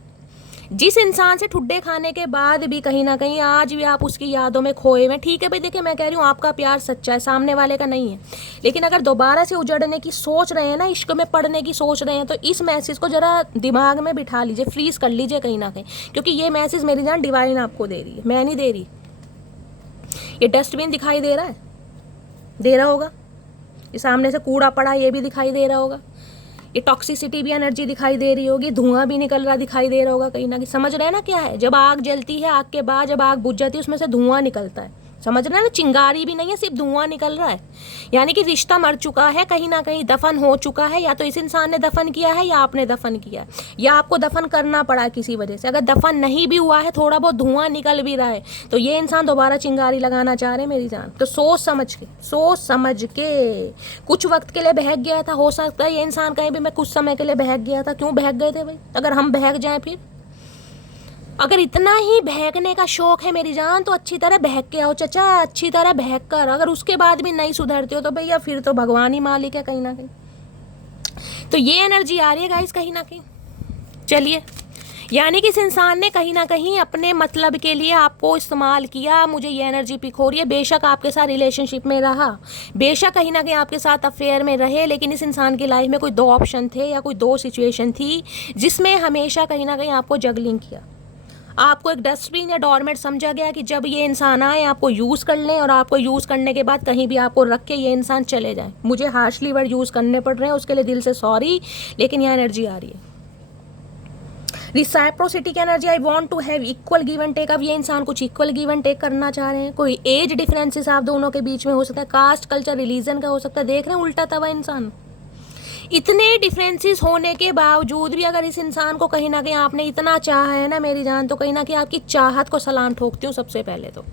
जिस इंसान से ठुड्डे खाने के बाद भी कहीं ना कहीं आज भी आप उसकी यादों में खोए हुए, ठीक है भाई देखिए मैं कह रही हूँ आपका प्यार सच्चा है, सामने वाले का नहीं है, लेकिन अगर दोबारा से उजड़ने की सोच रहे हैं ना, इश्क में पड़ने की सोच रहे हैं, तो इस मैसेज को जरा दिमाग में बिठा लीजिए, फ्रीज कर लीजिए कहीं ना कहीं, क्योंकि ये मैसेज मेरी जान डिवाइन आपको दे रही है, मैं नहीं दे रही। ये डस्टबिन दिखाई दे रहा है, दे रहा होगा, ये सामने से कूड़ा पड़ा ये भी दिखाई दे रहा होगा, ये टॉक्सिसिटी भी एनर्जी दिखाई दे रही होगी, धुआं भी निकल रहा दिखाई दे रहा होगा कहीं ना कहीं। समझ रहे हैं ना क्या है, जब आग जलती है, आग के बाद जब आग बुझ जाती है उसमें से धुआं निकलता है, समझ रहे हैं ना, चिंगारी भी नहीं है, सिर्फ धुआं निकल रहा है। यानी कि रिश्ता मर चुका है, कहीं ना कहीं दफन हो चुका है, या तो इस इंसान ने दफन किया है या आपने दफन किया है, या आपको दफन करना पड़ा किसी वजह से। अगर दफन नहीं भी हुआ है, थोड़ा बहुत धुआं निकल भी रहा है, तो ये इंसान दोबारा चिंगारी लगाना चाह रहे हैं मेरी जान। तो सोच समझ के कुछ वक्त के लिए बहक गया था, हो सकता है ये इंसान कहीं भी मैं कुछ समय के लिए बहक गया था। क्यों बहक गए थे भाई, अगर हम बहक जाएं फिर? अगर इतना ही बहकने का शौक है मेरी जान तो अच्छी तरह बहक के आओ चचा, अच्छी तरह बहक कर। अगर उसके बाद भी नहीं सुधरते हो तो भैया फिर तो भगवान ही मालिक है कहीं ना कहीं। तो ये एनर्जी आ रही है गाइस कहीं ना कहीं। चलिए, यानी कि इस इंसान ने कहीं ना कहीं अपने मतलब के लिए आपको इस्तेमाल किया, मुझे ये एनर्जी पिक हो रही है। बेशक आपके साथ रिलेशनशिप में रहा, बेशक कहीं ना कहीं आपके साथ अफेयर में रहे, लेकिन इस इंसान की लाइफ में कोई 2 ऑप्शन थे या कोई 2 सिचुएशन थी जिसमें हमेशा कहीं ना कहीं आपको जगलिंग किया। आपको एक डस्टबिन या डोरमेट समझा गया कि जब ये इंसान आए आपको यूज़ कर लें, और आपको यूज़ करने के बाद कहीं भी आपको रख के ये इंसान चले जाए। मुझे हार्शली वर्ड यूज़ करने पड़ रहे हैं, उसके लिए दिल से सॉरी, लेकिन यह एनर्जी आ रही है। रिसाइप्रोसिटी की energy, I want to have equal give and take. अब ये इंसान कुछ इक्वल गिव एंड टेक करना चाह रहे हैं। कोई एज डिफरेंसेस आप दोनों के बीच में हो सकता है, कास्ट कल्चर रिलीजन का हो सकता है। देख रहे हैं उल्टा तवा इंसान। इतने डिफरेंसेस होने के बावजूद भी अगर इस इंसान को कहीं ना कहीं आपने इतना चाहा है ना मेरी जान, तो कहीं ना कहीं आपकी चाहत को सलाम ठोकती हूँ सबसे पहले तो।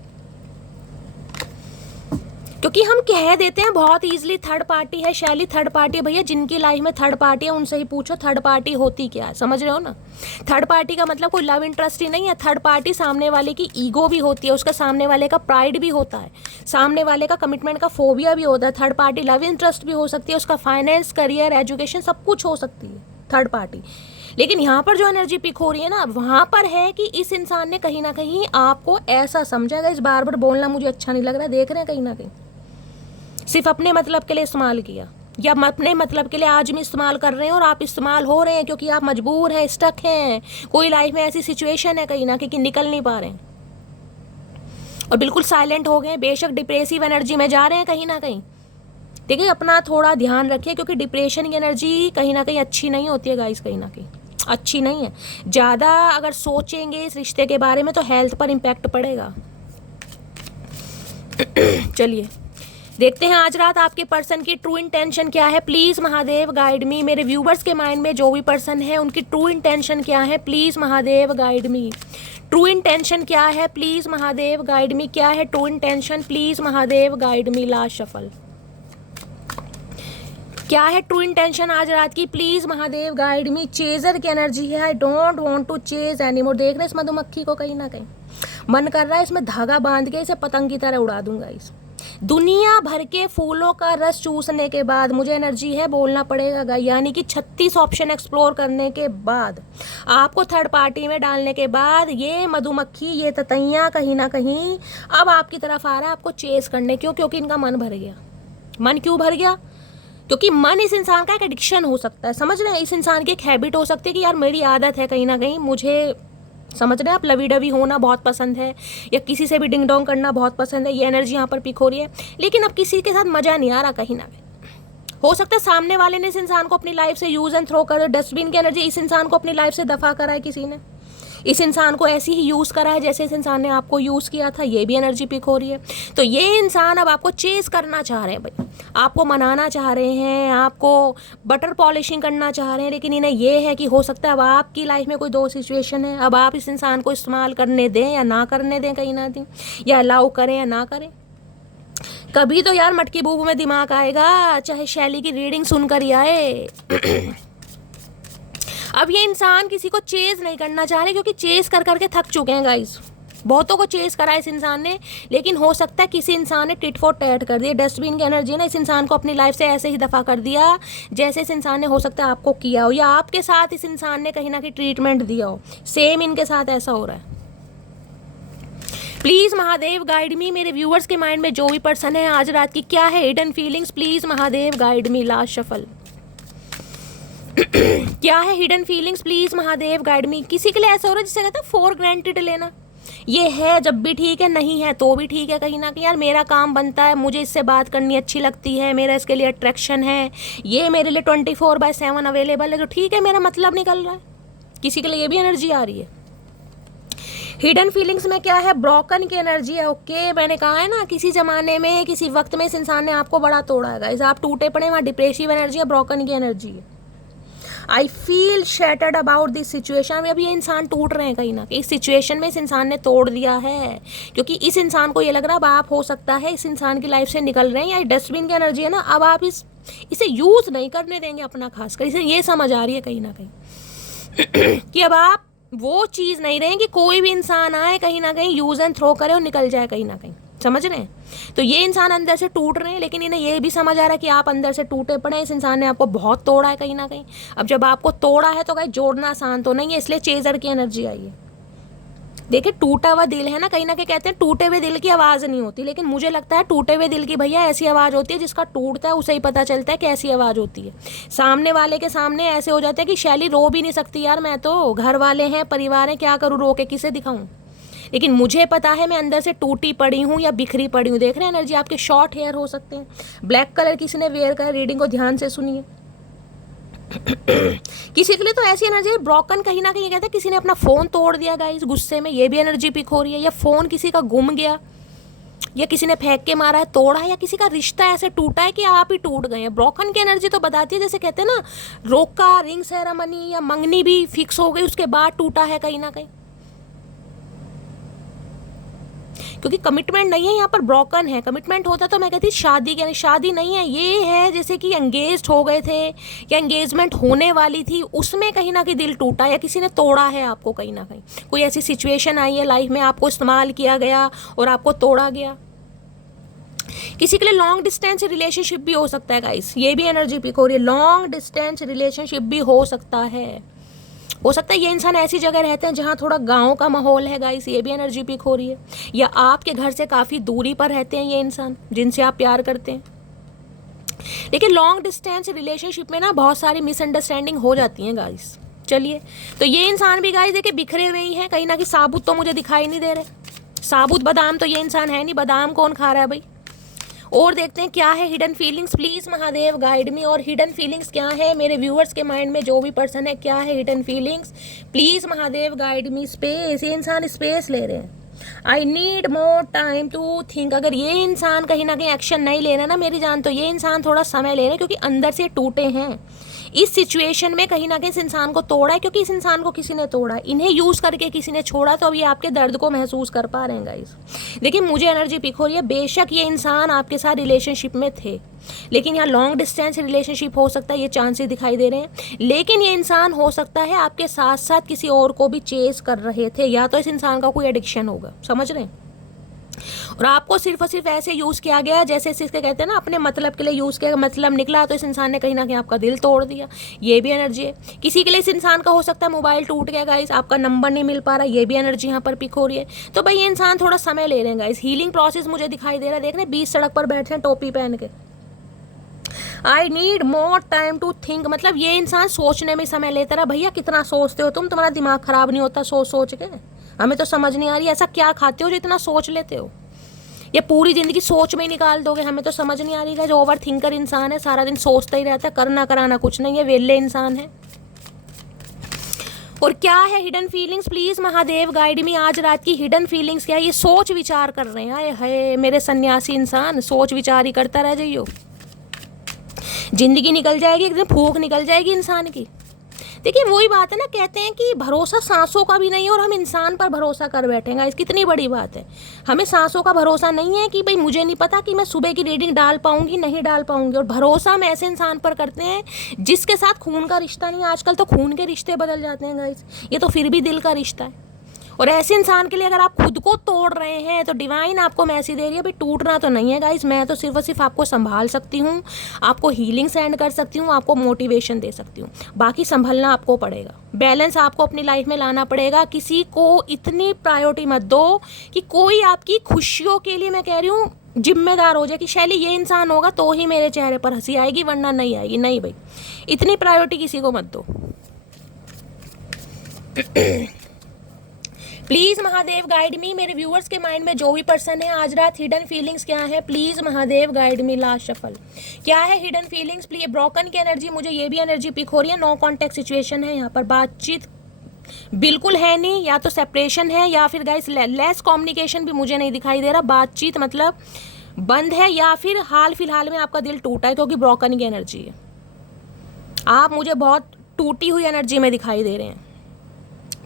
क्योंकि हम कह देते हैं बहुत ईजिली थर्ड पार्टी है शैली, थर्ड पार्टी। भैया जिनकी लाइफ में थर्ड पार्टी है उनसे ही पूछो थर्ड पार्टी होती क्या है, समझ रहे हो ना। थर्ड पार्टी का मतलब कोई लव इंटरेस्ट ही नहीं है। थर्ड पार्टी सामने वाले की ईगो भी होती है, उसका सामने वाले का प्राइड भी होता है, सामने वाले का कमिटमेंट का फोबिया भी होता है। थर्ड पार्टी लव इंटरेस्ट भी हो सकती है, उसका फाइनेंस, करियर, एजुकेशन सब कुछ हो सकती है थर्ड पार्टी। लेकिन यहाँ पर जो एनर्जी पिक हो रही है ना, वहाँ पर है कि इस इंसान ने कहीं ना कहीं आपको ऐसा समझा, इस बार बार बोलना मुझे अच्छा नहीं लग रहा, देख रहे हैं कहीं ना कहीं सिर्फ अपने मतलब के लिए इस्तेमाल किया, या अपने मतलब के लिए आज भी इस्तेमाल कर रहे हैं, और आप इस्तेमाल हो रहे हैं क्योंकि आप मजबूर हैं, स्टक हैं, कोई लाइफ में ऐसी सिचुएशन है कहीं ना कहीं निकल नहीं पा रहे हैं और बिल्कुल साइलेंट हो गए। बेशक डिप्रेसिव एनर्जी में जा रहे हैं कहीं ना कहीं। देखिए अपना थोड़ा ध्यान रखिए, क्योंकि डिप्रेशन की एनर्जी कहीं ना कहीं अच्छी नहीं होती है गाइस, कहीं ना कहीं अच्छी नहीं है। ज़्यादा अगर सोचेंगे इस रिश्ते के बारे में तो हेल्थ पर इम्पैक्ट पड़ेगा। चलिए देखते हैं आज रात आपके पर्सन की ट्रू इंटेंशन क्या है। प्लीज़ महादेव गाइड मी। मेरे व्यूवर्स के माइंड में जो भी पर्सन है उनकी ट्रू इंटेंशन क्या है, please Mahadev guide me. True intention क्या है, प्लीज़ महादेव गाइड मी। क्या है true intention, please Mahadev guide me. Last shuffle. क्या है ट्रू इंटेंशन आज रात की, please Mahadev guide me. Chaser की एनर्जी है, I don't want to chase anymore. देख रहे हैं इस मधुमक्खी को, कहीं ना कहीं मन कर रहा है इसमें धागा बांध के इसे पतंग की तरह उड़ा दूंगा। इस दुनिया भर के फूलों का रस चूसने के बाद मुझे एनर्जी है बोलना पड़ेगा, यानी कि 36 ऑप्शन एक्सप्लोर करने के बाद, आपको थर्ड पार्टी में डालने के बाद, ये मधुमक्खी, ये ततैया कहीं ना कहीं अब आपकी तरफ आ रहा है आपको चेस करने। क्यों? क्योंकि इनका मन भर गया। मन क्यों भर गया? क्योंकि मन इस इंसान का एक एडिक्शन हो सकता है, समझ रहे हैं। इस इंसान की एक हैबिट हो सकती है कि यार मेरी आदत है कहीं ना कहीं मुझे समझ रहे हैं आप, लवी डवी होना बहुत पसंद है या किसी से भी डिंग डोंग करना बहुत पसंद है, ये एनर्जी यहाँ पर पिक हो रही है। लेकिन अब किसी के साथ मज़ा नहीं आ रहा कहीं ना कहीं। हो सकता है सामने वाले ने इस इंसान को अपनी लाइफ से यूज़ एंड थ्रो कर, डस्टबिन की एनर्जी, इस इंसान को अपनी लाइफ से दफ़ा करा है किसी ने, इस इंसान को ऐसे ही यूज़ करा है जैसे इस इंसान ने आपको यूज़ किया था, ये भी एनर्जी पिक हो रही है। तो ये इंसान अब आपको चेज़ करना चाह रहे हैं भाई, आपको मनाना चाह रहे हैं, आपको बटर पॉलिशिंग करना चाह रहे हैं, लेकिन इन्हें ये है कि हो सकता है अब आपकी लाइफ में कोई दो सिचुएशन है, अब आप इस इंसान को इस्तेमाल करने दें या ना करने दें कहीं ना कहीं, या अलाउ करें या ना करें। कभी तो यार मटकी बूबू में दिमाग आएगा, चाहे शैली की रीडिंग सुनकर ही आए। अब ये इंसान किसी को चेज़ नहीं करना चाह रहे, क्योंकि चेज़ कर करके थक चुके हैं गाइस, बहुतों को चेज़ करा इस इंसान ने, लेकिन हो सकता है किसी इंसान ने टिट फॉर टैट कर दिया। डस्टबिन की एनर्जी ना, इस इंसान को अपनी लाइफ से ऐसे ही दफ़ा कर दिया जैसे इस इंसान ने हो सकता है आपको किया हो, या आपके साथ इस इंसान ने कहीं ना कहीं ट्रीटमेंट दिया हो, सेम इनके साथ ऐसा हो रहा है। प्लीज़ महादेव गाइड मी, मेरे व्यूअर्स के माइंड में जो भी पर्सन है आज रात की क्या है hidden feelings, please Mahadev guide me. Last shuffle क्या है hidden feelings, please Mahadev guide मी। किसी के लिए ऐसा हो रहा है जिसे कहते हैं फॉर ग्रांटेड लेना, ये है जब भी ठीक है, नहीं है तो भी ठीक है, कहीं ना कहीं यार मेरा काम बनता है, मुझे इससे बात करनी अच्छी लगती है, मेरा इसके लिए अट्रैक्शन है, ये मेरे लिए 24/7 अवेलेबल है, तो ठीक है मेरा मतलब निकल रहा है। किसी के लिए ये भी एनर्जी आ रही है। हिडन फीलिंग्स में क्या है, ब्रोकन की एनर्जी है। ओके, मैंने कहा है ना किसी ज़माने में किसी वक्त में इस इंसान ने आपको बड़ा तोड़ा है गाइस, आप टूटे पड़े, वहाँ डिप्रेसिव एनर्जी है, ब्रोकन की एनर्जी है। I feel shattered about this situation. अभी ये इंसान टूट रहे हैं कहीं ना कहीं, इस सिचुएशन में इस इंसान ने तोड़ दिया है, क्योंकि इस इंसान को ये लग रहा है अब आप हो सकता है इस इंसान की लाइफ से निकल रहे हैं, या डस्टबिन की एनर्जी है ना, अब आप इसे यूज़ नहीं करने देंगे अपना, खासकर इसे ये समझ आ रही है कहीं ना कहीं कि अब आप वो चीज़ नहीं रहे कि कोई भी इंसान आए कहीं ना कहीं यूज़ एंड थ्रो करे और निकल जाए कहीं ना कहीं, समझ रहे हैं। तो ये इंसान अंदर से टूट रहे हैं, लेकिन इन्हें ये भी समझ आ रहा है कि आप अंदर से टूटे पड़े हैं, इस इंसान ने आपको बहुत तोड़ा है कहीं ना कहीं। अब जब आपको तोड़ा है तो कहीं जोड़ना आसान तो नहीं है, इसलिए चेजर की एनर्जी आई है। देखिए टूटा हुआ दिल है ना, कहीं ना कहीं कहते हैं टूटे हुए दिल की आवाज़ नहीं होती, लेकिन मुझे लगता है टूटे हुए दिल की भैया ऐसी आवाज़ होती है जिसका टूटता है उसे ही पता चलता है कैसी आवाज़ होती है। सामने वाले के सामने ऐसे हो जाता है कि शैली रो भी नहीं सकती यार, मैं तो घर वाले हैं, परिवार है, क्या करूँ रो के, किसे दिखाऊँ, लेकिन मुझे पता है मैं अंदर से टूटी पड़ी हूँ या बिखरी पड़ी हूँ। देख रहे हैं एनर्जी, आपके शॉर्ट हेयर हो सकते हैं, ब्लैक कलर किसी ने वेयर कर, रीडिंग को ध्यान से सुनिए। किसी के लिए तो ऐसी एनर्जी है ब्रोकन, कहीं ना कहीं कहते हैं किसी ने अपना फ़ोन तोड़ दिया गाइस गुस्से में, ये भी एनर्जी पिक हो रही है, या फ़ोन किसी का गुम गया, या किसी ने फेंक के मारा है, तोड़ा है, या किसी का रिश्ता ऐसे टूटा है कि आप ही टूट गए हैं। ब्रोकन की एनर्जी तो बताती है, जैसे कहते हैं ना रोका रिंग सेरेमनी या मंगनी भी फिक्स हो गई उसके बाद टूटा है कहीं ना कहीं, क्योंकि कमिटमेंट नहीं है यहाँ पर, ब्रोकन है। कमिटमेंट होता तो मैं कहती शादी के, शादी नहीं है, ये है जैसे कि एंगेज्ड हो गए थे या एंगेजमेंट होने वाली थी, उसमें कहीं ना कहीं दिल टूटा या किसी ने तोड़ा है आपको कहीं ना कहीं, कोई ऐसी सिचुएशन आई है लाइफ में, आपको इस्तेमाल किया गया और आपको तोड़ा गया। किसी के लिए लॉन्ग डिस्टेंस रिलेशनशिप भी हो सकता है गाइस, ये भी एनर्जी पिक हो रही है, लॉन्ग डिस्टेंस रिलेशनशिप भी हो सकता है। हो सकता है ये इंसान ऐसी जगह रहते हैं जहाँ थोड़ा गांव का माहौल है गाइस, ये भी एनर्जी पिक हो रही है, या आपके घर से काफ़ी दूरी पर रहते हैं ये इंसान जिनसे आप प्यार करते हैं। लेकिन लॉन्ग डिस्टेंस रिलेशनशिप में ना बहुत सारी मिसअंडरस्टैंडिंग हो जाती हैं गाइस। चलिए, तो ये इंसान भी गाइस देखिए बिखरे हुए ही हैं कहीं ना कहीं, साबुत तो मुझे दिखाई नहीं दे रहे, साबुत बादाम तो ये इंसान है नहीं, बादाम कौन खा रहा है भाई। और देखते हैं क्या है hidden feelings, please Mahadev guide मी। और हिडन फीलिंग्स क्या है मेरे व्यूअर्स के माइंड में, जो भी पर्सन है, क्या है hidden feelings, please Mahadev guide me. Space, ये इंसान स्पेस ले रहे हैं, I need more time to think. अगर ये इंसान कहीं ना कहीं एक्शन नहीं ले रहे ना मेरी जान, तो ये इंसान थोड़ा समय ले रहे हैं, क्योंकि अंदर से टूटे हैं। इस सिचुएशन में कहीं ना कहीं इस इंसान को तोड़ा है, क्योंकि इस इंसान को किसी ने तोड़ा, इन्हें यूज़ करके किसी ने छोड़ा, तो अभी आपके दर्द को महसूस कर पा रहे हैं गाइस। देखिए मुझे एनर्जी पिक हो रही है, बेशक ये इंसान आपके साथ रिलेशनशिप में थे, लेकिन यहाँ लॉन्ग डिस्टेंस रिलेशनशिप हो सकता है, ये चांसेस दिखाई दे रहे हैं। लेकिन ये इंसान हो सकता है आपके साथ साथ किसी और को भी चेस कर रहे थे, या तो इस इंसान का कोई एडिक्शन होगा, समझ रहे हैं, और आपको सिर्फ और सिर्फ ऐसे यूज़ किया गया जैसे इसके कहते हैं ना अपने मतलब के लिए यूज़ किया, मतलब निकला, तो इस इंसान ने कहीं ना कहीं आपका दिल तोड़ दिया, ये भी एनर्जी है। किसी के लिए इस इंसान का हो सकता है मोबाइल टूट गया गाइस, आपका नंबर नहीं मिल पा रहा, ये भी एनर्जी यहाँ पर पिक हो रही है। तो भाई ये इंसान थोड़ा समय ले रहे हैं गाइस, हीलिंग प्रोसेस मुझे दिखाई दे रहा है। देख रहे हैं 20 सड़क पर बैठे हैं टोपी पहन के, I need more time to think, मतलब ये इंसान सोचने में समय लेता रहा। भैया कितना सोचते हो तुम, तुम्हारा दिमाग खराब नहीं होता सोच सोच के? हमें तो समझ नहीं आ रही ऐसा क्या खाते हो जो इतना सोच लेते हो, ये पूरी जिंदगी सोच में ही निकाल दोगे? हमें तो समझ नहीं आ रही है। जो ओवर थिंकर इंसान है सारा दिन सोचता ही रहता है, करना कराना कुछ नहीं है, वेले इंसान है। और क्या है hidden feelings? Please Mahadev guide मी, आज रात की हिडन फीलिंग्स क्या है? ये सोच विचार कर रहे हैं। आए हाय मेरे सन्यासी इंसान, सोच विचार ही करता रह जाइयो, जिंदगी निकल जाएगी, एकदम फूंक निकल जाएगी इंसान की। देखिए वही बात है ना, कहते हैं कि भरोसा सांसों का भी नहीं है और हम इंसान पर भरोसा कर बैठेंगे। इस कितनी बड़ी बात है। हमें सांसों का भरोसा नहीं है कि भाई मुझे नहीं पता कि मैं सुबह की रीडिंग डाल पाऊंगी नहीं डाल पाऊंगी, और भरोसा हम ऐसे इंसान पर करते हैं जिसके साथ खून का रिश्ता नहीं। आजकल तो खून के रिश्ते बदल जाते हैं गाइस, ये तो फिर भी दिल का रिश्ता है। और ऐसे इंसान के लिए अगर आप खुद को तोड़ रहे हैं तो डिवाइन आपको मैसेज दे रही है भाई टूटना तो नहीं है गाइस, मैं तो सिर्फ और सिर्फ आपको संभाल सकती हूँ, आपको हीलिंग सेंड कर सकती हूँ, आपको मोटिवेशन दे सकती हूँ, बाकी संभलना आपको पड़ेगा, बैलेंस आपको अपनी लाइफ में लाना पड़ेगा। किसी को इतनी प्रायोरिटी मत दो कि कोई आपकी खुशियों के लिए, मैं कह रही हूँ, जिम्मेदार हो जाए कि शैली ये इंसान होगा तो ही मेरे चेहरे पर हंसी आएगी वरना नहीं आएगी। नहीं भाई, इतनी प्रायोरिटी किसी को मत दो। प्लीज महादेव गाइड मी, मेरे व्यूअर्स के माइंड में जो भी पर्सन है आज रात हिडन फीलिंग्स क्या है? Please Mahadev guide me. Last shuffle क्या है हिडन फीलिंग्स? प्लीज ब्रोकन की एनर्जी, मुझे ये भी एनर्जी पिक हो रही है। नो कॉन्टेक्ट सिचुएशन है यहाँ पर, बातचीत बिल्कुल है नहीं, या तो सेपरेशन है या फिर गाइस लेस कम्युनिकेशन भी मुझे नहीं दिखाई दे रहा। बातचीत मतलब बंद है या फिर हाल फिलहाल में आपका दिल टूटा है, क्योंकि ब्रोकन की एनर्जी है। आप मुझे बहुत टूटी हुई एनर्जी में दिखाई दे रहे हैं।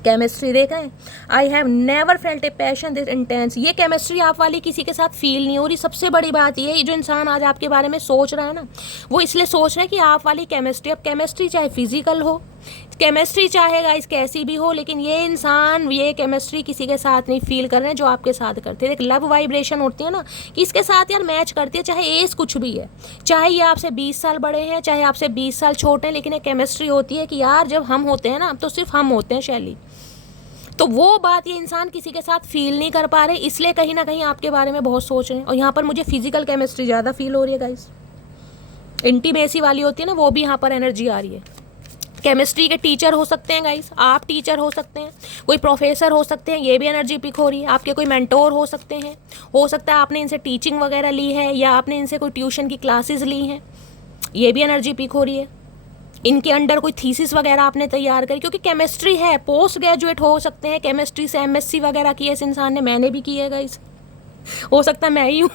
केमिस्ट्री देख रहे हैं, I have never felt a passion this intense. ये केमिस्ट्री आप वाली किसी के साथ फील नहीं हो रही। सबसे बड़ी बात ये जो इंसान आज आपके बारे में सोच रहा है ना, वो इसलिए सोच रहा है कि आप वाली केमिस्ट्री, अब केमिस्ट्री चाहे फिजिकल हो, केमिस्ट्री चाहे गाइस कैसी भी हो, लेकिन ये इंसान ये केमिस्ट्री किसी के साथ नहीं फील कर रहे हैं जो आपके साथ करते हैं। एक लव वाइब्रेशन होती है ना कि इसके साथ यार मैच करती है, चाहे एज कुछ भी है, चाहे ये आपसे 20 साल बड़े हैं, चाहे आपसे 20 साल छोटे हैं, लेकिन एक केमिस्ट्री होती है कि यार जब हम होते हैं ना तो सिर्फ हम होते हैं शैली। तो वो बात ये इंसान किसी के साथ फील नहीं कर पा रहे, इसलिए कहीं ना कहीं आपके बारे में बहुत सोच रहे हैं। और यहाँ पर मुझे फिजिकल केमिस्ट्री ज़्यादा फील हो रही है गाइस, इंटीमेसी वाली होती है ना, वो भी यहाँ पर एनर्जी आ रही है। केमिस्ट्री के टीचर हो सकते हैं गाइस, आप टीचर हो सकते हैं, कोई प्रोफेसर हो सकते हैं, ये भी एनर्जी पिक हो रही है। आपके कोई मेंटोर हो सकते हैं, हो सकता है आपने इनसे टीचिंग वगैरह ली है या आपने इनसे कोई ट्यूशन की क्लासेस ली हैं, ये भी एनर्जी पिक हो रही है। इनके अंडर कोई थीसिस वगैरह आपने तैयार करी, क्योंकि केमिस्ट्री है। पोस्ट ग्रेजुएट हो सकते हैं, केमिस्ट्री से एमएससी वगैरह की है इस इंसान ने, मैंने भी की है गाइस, हो सकता है मैं ही हूँ।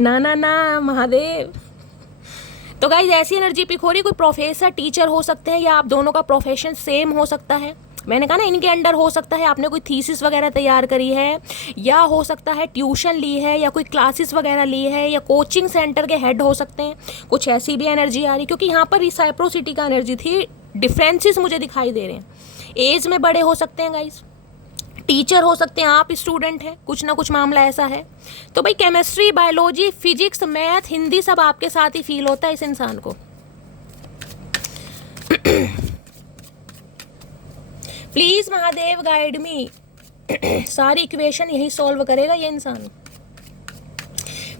ना ना ना महादेव। तो गाइस ऐसी एनर्जी पिक हो रही है, कोई प्रोफेसर टीचर हो सकते हैं या आप दोनों का प्रोफेशन सेम हो सकता है। मैंने कहा ना इनके अंडर हो सकता है आपने कोई थीसिस वगैरह तैयार करी है, या हो सकता है ट्यूशन ली है, या कोई क्लासेस वगैरह ली है, या कोचिंग सेंटर के हेड हो सकते हैं। कुछ ऐसी भी एनर्जी आ रही, क्योंकि यहाँ पर रिसाइप्रोसिटी का एनर्जी थी। डिफरेंसेस मुझे दिखाई दे रहे हैं, एज में बड़े हो सकते हैं गाइस, टीचर हो सकते हैं, आप स्टूडेंट हैं, कुछ ना कुछ मामला ऐसा है। तो भाई chemistry, biology, physics, math, Hindi सब आपके साथ ही फील होता है इस इंसान को। प्लीज महादेव गाइड मी, सारी इक्वेशन यही सॉल्व करेगा ये इंसान।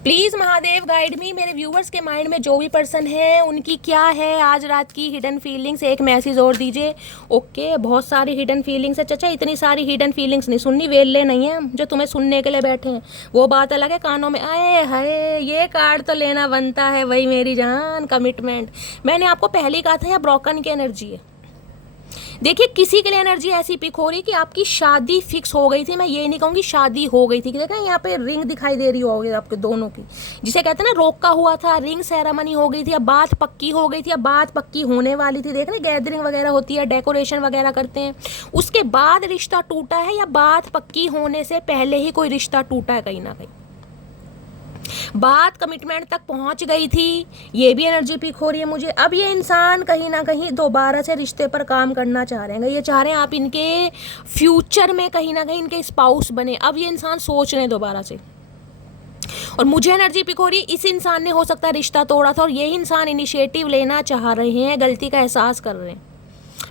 प्लीज महादेव गाइड मी, मेरे व्यूवर्स के माइंड में जो भी पर्सन है उनकी क्या है आज रात की हिडन फीलिंग्स। एक मैसेज और दीजिए। ओके, बहुत सारी हिडन फीलिंग्स है चाचा, इतनी सारी हिडन फीलिंग्स नहीं सुननी, वेले नहीं है जो तुम्हें सुनने के लिए बैठे हैं, वो बात अलग है कानों में। आए हाय ये कार्ड तो लेना बनता है, वही मेरी जान, कमिटमेंट। मैंने आपको पहले ही कहा था यहाँ ब्रोकन की एनर्जी है। देखिए किसी के लिए एनर्जी ऐसी पिक हो रही कि आपकी शादी फिक्स हो गई थी, मैं ये नहीं कहूँगी शादी हो गई थी। देखा यहाँ पे रिंग दिखाई दे रही होगी आपके दोनों की, जिसे कहते हैं ना रोका हुआ था, रिंग सेरेमनी हो गई थी, अब बात पक्की हो गई थी, अब बात पक्की होने वाली थी। देख रहे गैदरिंग वगैरह होती है, डेकोरेशन वगैरह करते हैं, उसके बाद रिश्ता टूटा है या बात पक्की होने से पहले ही कोई रिश्ता टूटा है कहीं ना कहीं, बात कमिटमेंट तक पहुंच गई थी, ये भी एनर्जी पिक हो रही है मुझे। अब ये इंसान कहीं ना कहीं दोबारा से रिश्ते पर काम करना चाह रहे हैं, ये चाह रहे हैं आप इनके फ्यूचर में कहीं ना कहीं इनके स्पाउस बने। अब ये इंसान सोच रहे हैं दोबारा से, और मुझे एनर्जी पिक हो रही इस इंसान ने हो सकता है रिश्ता तोड़ा था और ये इंसान इनिशिएटिव लेना चाह रहे हैं, गलती का एहसास कर रहे हैं।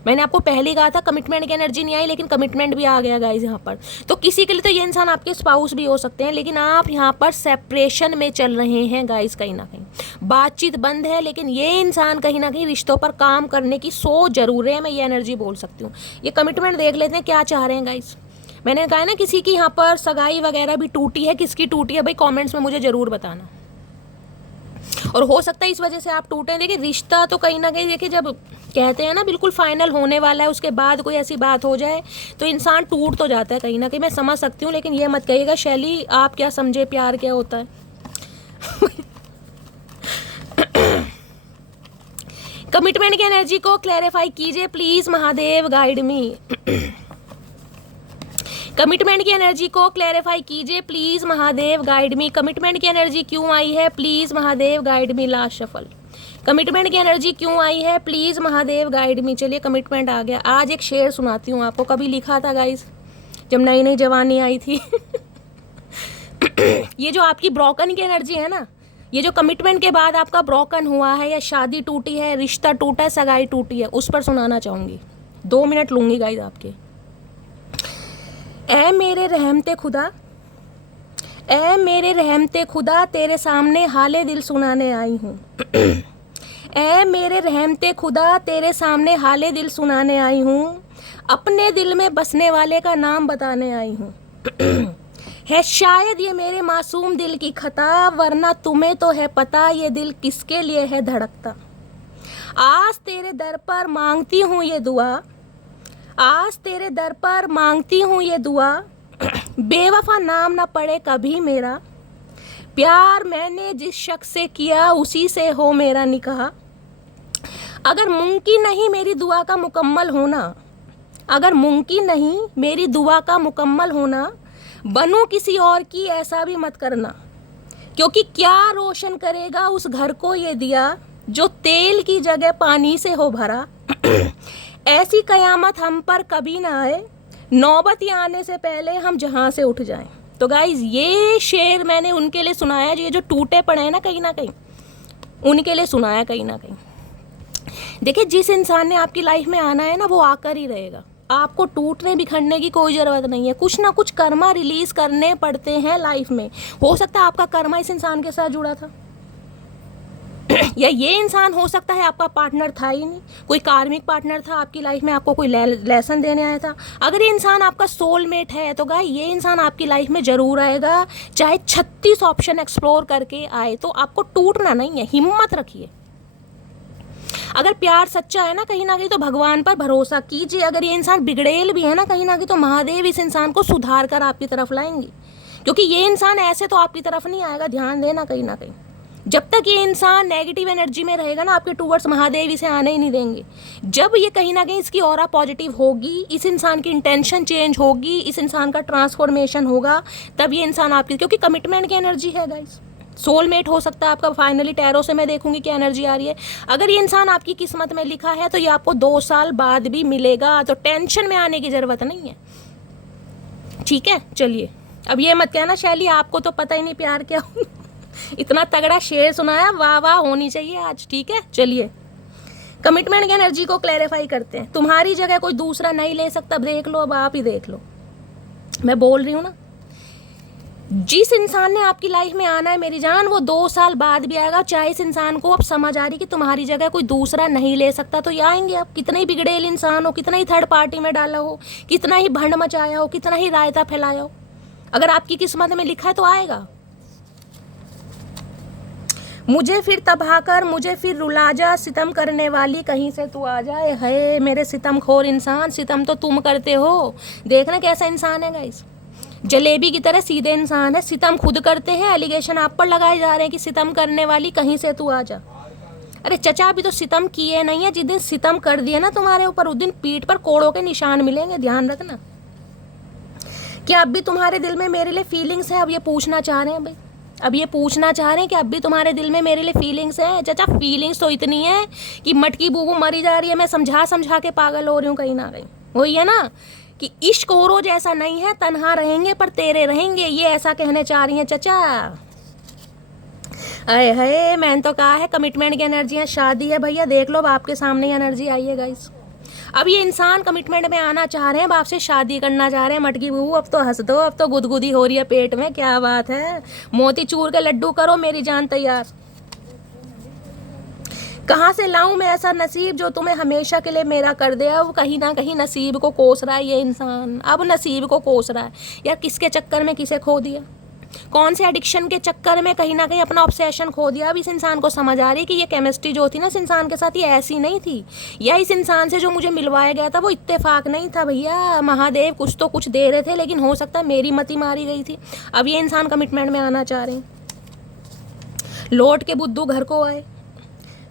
मैंने आपको पहले कहा था कमिटमेंट की एनर्जी नहीं आई, लेकिन कमिटमेंट भी आ गया गाइज यहाँ पर। तो किसी के लिए तो ये इंसान आपके स्पाउस भी हो सकते हैं, लेकिन आप यहाँ पर सेपरेशन में चल रहे हैं गाइज। कहीं ना कहीं बातचीत बंद है, लेकिन ये इंसान कहीं ना कहीं रिश्तों पर काम करने की सोच जरूर है, मैं ये एनर्जी बोल सकती हूँ। ये कमिटमेंट देख लेते हैं क्या चाह रहे हैं गाइज। मैंने कहा ना किसी की यहाँ पर सगाई वगैरह भी टूटी है, किसकी टूटी है भाई कमेंट्स में मुझे ज़रूर बताना। और हो सकता है इस वजह से आप टूटे। देखिए रिश्ता तो कहीं ना कहीं, देखिए जब कहते हैं ना बिल्कुल फाइनल होने वाला है, उसके बाद कोई ऐसी बात हो जाए तो इंसान टूट तो जाता है कहीं ना कहीं, मैं समझ सकती हूँ। लेकिन ये मत कहिएगा शैली आप क्या समझे प्यार क्या होता है। कमिटमेंट की एनर्जी को क्लैरिफाई कीजिए please, Mahadev guide me. Commitment की एनर्जी को क्लैरिफाई कीजिए please, Mahadev guide me. Commitment की एनर्जी क्यों आई है please Mahadev guide me. Last shuffle. Commitment की एनर्जी क्यों आई है प्लीज महादेव गाइड मी। चलिए कमिटमेंट आ गया। आज एक शेर सुनाती हूँ आपको, कभी लिखा था गाइस जब नई नई जवानी आई थी। ये जो आपकी ब्रोकन की एनर्जी है ना, ये जो कमिटमेंट के बाद आपका ब्रोकन हुआ है या शादी टूटी है, रिश्ता टूटा है, सगाई टूटी है, उस पर सुनाना चाहूँगी। 2 मिनट लूँगी गाइस आपके। ऐ मेरे रहमते खुदा, ऐ मेरे रहमते खुदा, तेरे सामने हाले दिल सुनाने आई हूँ। ऐ मेरे रहमते खुदा, तेरे सामने हाले दिल सुनाने आई हूँ। अपने दिल में बसने वाले का नाम बताने आई हूँ। है शायद ये मेरे मासूम दिल की खता, वरना तुम्हें तो है पता ये दिल किसके लिए है धड़कता। आज तेरे दर पर मांगती हूँ ये दुआ, आज तेरे दर पर मांगती हूँ ये दुआ, बेवफा नाम ना पड़े कभी मेरा। प्यार मैंने जिस शख्स से किया उसी से हो मेरा निकाह। अगर मुमकिन नहीं मेरी दुआ का मुकम्मल होना, अगर मुमकिन नहीं मेरी दुआ का मुकम्मल होना, बनूं किसी और की ऐसा भी मत करना। क्योंकि क्या रोशन करेगा उस घर को ये दिया, जो तेल की जगह पानी से हो भरा। ऐसी कयामत हम पर कभी ना आए, नौबत आने से पहले हम जहाँ से उठ जाएं। तो गाइज ये शेर मैंने उनके लिए सुनाया, ये जो टूटे पड़े हैं ना कहीं उनके लिए सुनाया कहीं ना कहीं। देखिए जिस इंसान ने आपकी लाइफ में आना है ना, वो आकर ही रहेगा। आपको टूटने बिखरने की कोई ज़रूरत नहीं है। कुछ ना कुछ कर्मा रिलीज करने पड़ते हैं लाइफ में। हो सकता है आपका कर्मा इस इंसान के साथ जुड़ा था, या ये इंसान हो सकता है आपका पार्टनर था ही नहीं, कोई कार्मिक पार्टनर था आपकी लाइफ में, आपको कोई लेसन देने आया था। अगर ये इंसान आपका सोलमेट है तो गाय ये इंसान आपकी लाइफ में ज़रूर आएगा, चाहे 36 ऑप्शन एक्सप्लोर करके आए। तो आपको टूटना नहीं है, हिम्मत रखिए। अगर प्यार सच्चा है ना कहीं तो भगवान पर भरोसा कीजिए। अगर ये इंसान बिगड़ेल भी है ना कहीं तो महादेव इस इंसान को सुधार कर आपकी तरफ लाएंगे, क्योंकि ये इंसान ऐसे तो आपकी तरफ नहीं आएगा। ध्यान देना कहीं ना कहीं जब तक ये इंसान नेगेटिव एनर्जी में रहेगा ना, आपके टूवर्ड्स महादेव इसे आने ही नहीं देंगे। जब ये कहीं ना कहीं इसकी ऑरा पॉजिटिव होगी, इस इंसान की इंटेंशन चेंज होगी, इस इंसान का ट्रांसफॉर्मेशन होगा, तब ये इंसान आपकी, क्योंकि कमिटमेंट की एनर्जी है गाइस। सोलमेट हो सकता है आपका। फाइनली टैरो से मैं देखूंगी क्या एनर्जी आ रही है। अगर ये इंसान आपकी किस्मत में लिखा है तो ये आपको 2 साल बाद भी मिलेगा, तो टेंशन में आने की ज़रूरत नहीं है। ठीक है, चलिए अब ये मत कहना शैली आपको तो पता ही नहीं प्यार क्या। इतना तगड़ा शेर सुनाया, वाह वाह होनी चाहिए आज। ठीक है, चलिए कमिटमेंट की एनर्जी को क्लैरिफाई करते हैं। तुम्हारी जगह कोई दूसरा नहीं ले सकता, देख लो, अब आप ही देख लो। मैं बोल रही हूँ ना, जिस इंसान ने आपकी लाइफ में आना है मेरी जान, वो 2 साल बाद भी आएगा। चाहे इस इंसान को अब समझ आ रही कि तुम्हारी जगह कोई दूसरा नहीं ले सकता, तो ये आएंगे। आप कितना ही बिगड़ेल इंसान हो, कितना ही थर्ड पार्टी में डाला हो, कितना ही भंड मचाया हो, कितना ही रायता फैलाया हो, अगर आपकी किस्मत में लिखा है तो आएगा। मुझे फिर तबाह कर, मुझे फिर रुला जा, सितम करने वाली कहीं से तू आ जाए। है मेरे सितमखोर इंसान, सितम तो तुम करते हो। देखना कैसा इंसान है गाइस, जलेबी की तरह सीधे इंसान है। सितम खुद करते हैं, एलिगेशन आप पर लगाए जा रहे हैं कि सितम करने वाली कहीं से तू आ जा। अरे चचा अभी तो सितम किए नहीं है, जिस दिन सितम कर दिए ना तुम्हारे ऊपर, उस दिन पीठ पर कोड़ों के निशान मिलेंगे। ध्यान रखना। क्या अब भी तुम्हारे दिल में मेरे लिए फीलिंग्स है? अब ये पूछना चाह रहे हैं भाई, अब ये पूछना चाह रहे हैं कि अब भी तुम्हारे दिल में मेरे लिए फीलिंग्स है? चाचा फीलिंग्स तो इतनी है कि मटकी बूबू मरी जा रही है, मैं समझा समझा के पागल हो रही हूँ कहीं ना कहीं। वही है ना कि इश्क और रोज ऐसा नहीं है, तन्हा रहेंगे पर तेरे रहेंगे, ये ऐसा कहने चाह रही हैं चचा। अरे है, मैंने तो कहा है कमिटमेंट की एनर्जी है, शादी है भैया। देख लो अब आपके सामने एनर्जी आई है गाइस। अब ये इंसान कमिटमेंट में आना चाह रहे हैं, अब आपसे शादी करना चाह रहे हैं। मटकी बहू अब तो हंस दो, अब तो गुदगुदी हो रही है पेट में, क्या बात है। मोती चूर के लड्डू करो, मेरी जान तैयार। कहाँ से लाऊं मैं ऐसा नसीब जो तुम्हें हमेशा के लिए मेरा कर दे। अब कहीं ना कहीं नसीब को कोस रहा है ये इंसान, अब नसीब को कोस रहा है यार। किसके चक्कर में किसे खो दिया, कौन से एडिक्शन के चक्कर में कहीं ना कहीं अपना ऑब्सेशन खो दिया। अब इस इंसान को समझ आ रही है कि ये केमिस्ट्री जो थी ना इस इंसान के साथ, ये ऐसी नहीं थी, या इस इंसान से जो मुझे मिलवाया गया था वो इत्तेफाक नहीं था भैया। महादेव कुछ तो कुछ दे रहे थे, लेकिन हो सकता है मेरी मति मारी गई थी। अब ये इंसान कमिटमेंट में आना चाह रहे हैं। लौट के बुद्धू घर को आए।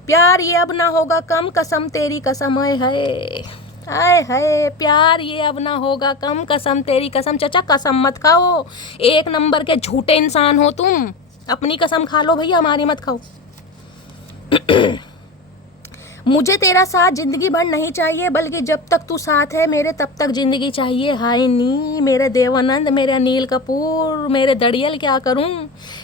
प्यार ये अब ना होगा कम, कसम तेरी कसम, आए हाय आए हाय। प्यार ये अब ना होगा कम, कसम तेरी कसम। चचा कसम मत खाओ, एक नंबर के झूठे इंसान हो तुम। अपनी कसम खा लो भैया, हमारी मत खाओ। मुझे तेरा साथ जिंदगी भर नहीं चाहिए, बल्कि जब तक तू साथ है मेरे तब तक जिंदगी चाहिए। हाय नी मेरे देवानंद, मेरे अनिल कपूर, मेरे दड़ियल, क्या करूं।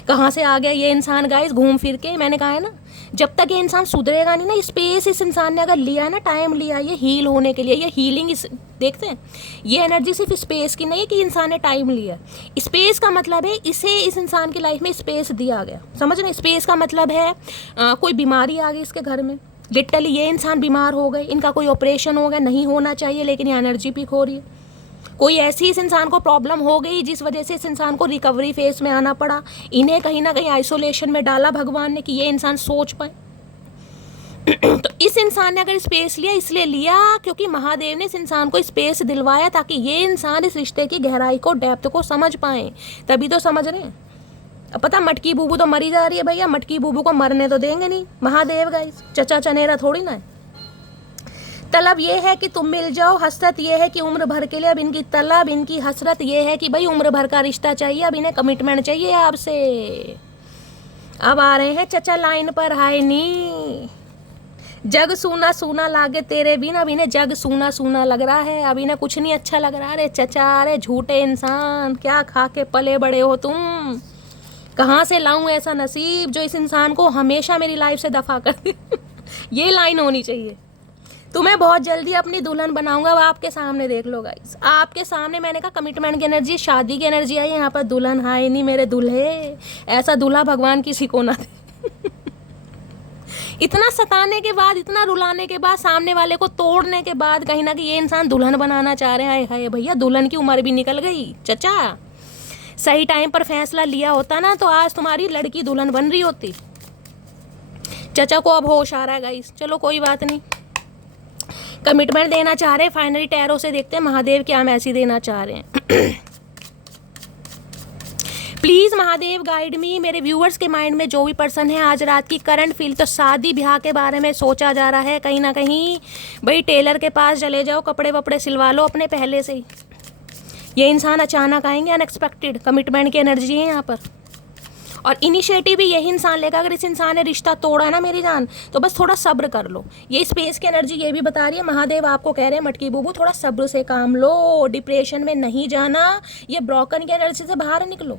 कहाँ से आ गया ये इंसान गाइस घूम फिर के। मैंने कहा है ना, जब तक ये इंसान सुधरेगा नहीं ना, स्पेस इस इंसान ने अगर लिया ना, टाइम लिया ये हील होने के लिए, ये हीलिंग इस देखते हैं, ये एनर्जी सिर्फ स्पेस की नहीं है कि इंसान ने टाइम लिया। स्पेस का मतलब है इसे इस इंसान की लाइफ में स्पेस दिया गया, समझ रहे। स्पेस का मतलब है कोई बीमारी आ गई इसके घर में, लिटरली ये इंसान बीमार हो गए, इनका कोई ऑपरेशन हो गया, नहीं होना चाहिए लेकिन ये एनर्जी पीक हो रही है। कोई ऐसी इस इंसान को प्रॉब्लम हो गई जिस वजह से इस इंसान को रिकवरी फेज में आना पड़ा। इन्हें कहीं ना कहीं आइसोलेशन में डाला भगवान ने कि ये इंसान सोच पाए। तो इस इंसान ने अगर स्पेस लिया, इसलिए लिया क्योंकि महादेव ने इस इंसान को स्पेस दिलवाया ताकि ये इंसान इस रिश्ते की गहराई को, डेप्थ को समझ पाए। तभी तो समझ रहे हैं। अब पता मटकी बूबू तो मरी जा रही है भैया, मटकी बूबू को मरने तो देंगे नहीं महादेव गाइस, चचा चनेरा थोड़ी ना है। तलब ये है कि तुम मिल जाओ, हसरत ये है कि उम्र भर के लिए। अब इनकी तलब, इनकी हसरत ये है कि भाई उम्र भर का रिश्ता चाहिए, अब इन्हें कमिटमेंट चाहिए आपसे। अब आ रहे हैं चचा लाइन पर। हाय नी जग सूना सूना लागे तेरे बिन। अब इन्हें जग सूना सूना लग रहा है, अब इन्हें कुछ नहीं अच्छा लग रहा। अरे चचा, अरे झूठे इंसान, क्या खा के पले बड़े हो तुम। कहाँ से लाऊं ऐसा नसीब जो इस इंसान को हमेशा मेरी लाइफ से दफा कर दे। ये लाइन होनी चाहिए। तुम्हें बहुत जल्दी अपनी दुल्हन बनाऊंगा। अब आपके सामने देख लो गाइस, आपके सामने मैंने कहा कमिटमेंट की एनर्जी, शादी की एनर्जी आई। यहाँ पर दुल्हन, हाय नहीं मेरे दूल्हे, ऐसा दूल्हा भगवान किसी को ना दे। इतना सताने के बाद, इतना रुलाने के बाद, सामने वाले को तोड़ने के बाद कहीं ना कहीं ये इंसान दुल्हन बनाना चाह रहे हैं। हाय भैया, दुल्हन की उम्र भी निकल गई। चचा सही टाइम पर फैसला लिया होता ना तो आज तुम्हारी लड़की दुल्हन बन रही होती। चचा को अब होश आ रहा है गाइस, चलो कोई बात नहीं। कमिटमेंट देना चाह रहे हैं। फाइनली टैरो से देखते हैं महादेव क्या मैसेज देना चाह रहे हैं। प्लीज़ महादेव गाइड मी। मेरे व्यूअर्स के माइंड में जो भी पर्सन है आज रात की करंट फील, तो शादी ब्याह के बारे में सोचा जा रहा है कहीं ना कहीं। भाई टेलर के पास चले जाओ, कपड़े वपड़े सिलवा लो अपने पहले से ही। ये इंसान अचानक आएंगे, अनएक्सपेक्टेड। कमिटमेंट की एनर्जी है यहाँ पर, और इनिशिएटिव भी यही इंसान लेगा। अगर इस इंसान ने रिश्ता तोड़ा है ना मेरी जान, तो बस थोड़ा सब्र कर लो। ये स्पेस की एनर्जी ये भी बता रही है, महादेव आपको कह रहे हैं मटकी बूबू थोड़ा सब्र से काम लो, डिप्रेशन में नहीं जाना, ये ब्रोकन की एनर्जी से बाहर निकलो।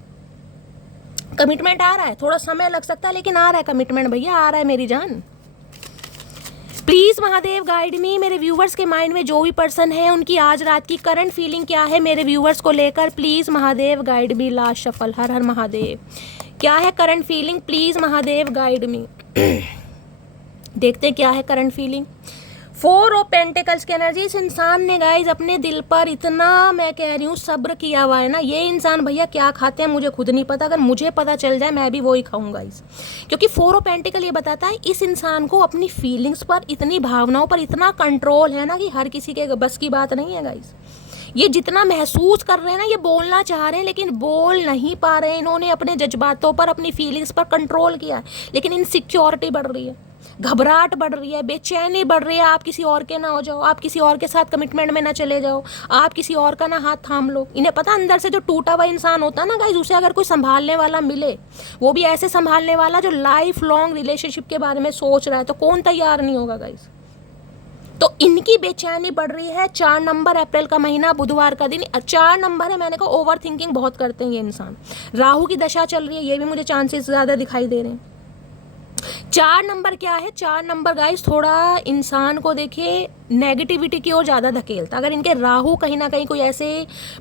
कमिटमेंट आ रहा है, थोड़ा समय लग सकता है लेकिन आ रहा है कमिटमेंट भैया, आ रहा है मेरी जान। प्लीज़ महादेव गाइड मी। मेरे व्यूवर्स के माइंड में जो भी पर्सन है उनकी आज रात की करंट फीलिंग क्या है मेरे व्यूवर्स को लेकर। Please Mahadev guide me. Last shuffle, हर हर महादेव। क्या है current feeling, please Mahadev guide me. देखते क्या है करंट फीलिंग। 4 ऑफ पेंटिकल्स की एनर्जी। इस इंसान ने गाइज अपने दिल पर इतना, मैं कह रही हूँ, सब्र किया हुआ है ना। ये इंसान भैया क्या खाते हैं मुझे खुद नहीं पता, अगर मुझे पता चल जाए मैं भी वही खाऊंगा इस, क्योंकि 4 ऑफ पेंटिकल ये बताता है इस इंसान को अपनी फीलिंग्स पर, इतनी भावनाओं पर इतना कंट्रोल है ना कि हर किसी के बस की बात नहीं है गाइज। ये जितना महसूस कर रहे हैं ना, ये बोलना चाह रहे हैं लेकिन बोल नहीं पा रहे हैं। इन्होंने अपने जज्बातों पर, अपनी फीलिंग्स पर कंट्रोल किया है, लेकिन इनसिक्योरिटी बढ़ रही है, घबराहट बढ़ रही है, बेचैनी बढ़ रही है। आप किसी और के ना हो जाओ, आप किसी और के साथ कमिटमेंट में ना चले जाओ, आप किसी और का ना हाथ थाम लो। इन्हें पता अंदर से जो टूटा हुआ इंसान होता है ना गाइस, उसे अगर कोई संभालने वाला मिले, वो भी ऐसे संभालने वाला जो लाइफ लॉन्ग रिलेशनशिप के बारे में सोच रहा है, तो कौन तैयार नहीं होगा गाइस। तो इनकी बेचैनी बढ़ रही है। 4 नंबर अप्रैल का महीना, बुधवार का दिन, 4 नंबर है। मैंने कहा ओवर थिंकिंग बहुत करते हैं ये इंसान। राहु की दशा चल रही है, ये भी मुझे चांसेस ज़्यादा दिखाई दे रहे हैं। 4 नंबर क्या है, 4 नंबर गाइस थोड़ा इंसान को देखिए नेगेटिविटी की ओर ज़्यादा धकेलता। अगर इनके राहु कहीं ना कहीं कोई ऐसे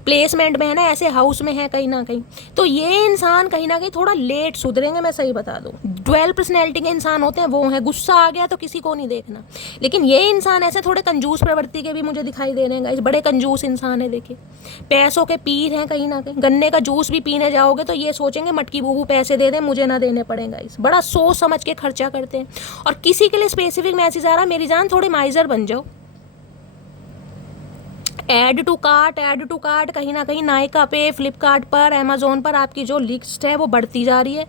प्लेसमेंट में है ना, ऐसे हाउस में है कहीं ना कहीं, तो ये इंसान कहीं ना कहीं थोड़ा लेट सुधरेंगे, मैं सही बता दूँ। ड्वेल पर्सनैलिटी के इंसान होते हैं, वो हैं, गुस्सा आ गया तो किसी को नहीं देखना। लेकिन ये इंसान ऐसे थोड़े कंजूस प्रवृत्ति के भी मुझे दिखाई दे रहे हैं गाइस, बड़े कंजूस इंसान है। देखिए पैसों के पीर हैं कहीं ना कहीं, गन्ने का जूस भी पीने जाओगे तो ये सोचेंगे मटकी बूबू पैसे दे दें, मुझे ना देने पड़े गाइस। बड़ा सोच समझ के खर्चा करते हैं। और किसी के लिए स्पेसिफिक मैसेज आ रहा, मेरी जान थोड़े माइजर बन जाओ। ऐड टू कार्ट कहीं ना कहीं नायका पे, फ्लिपकार्ट पर, अमेजोन पर आपकी जो लिस्ट है वो बढ़ती जा रही है।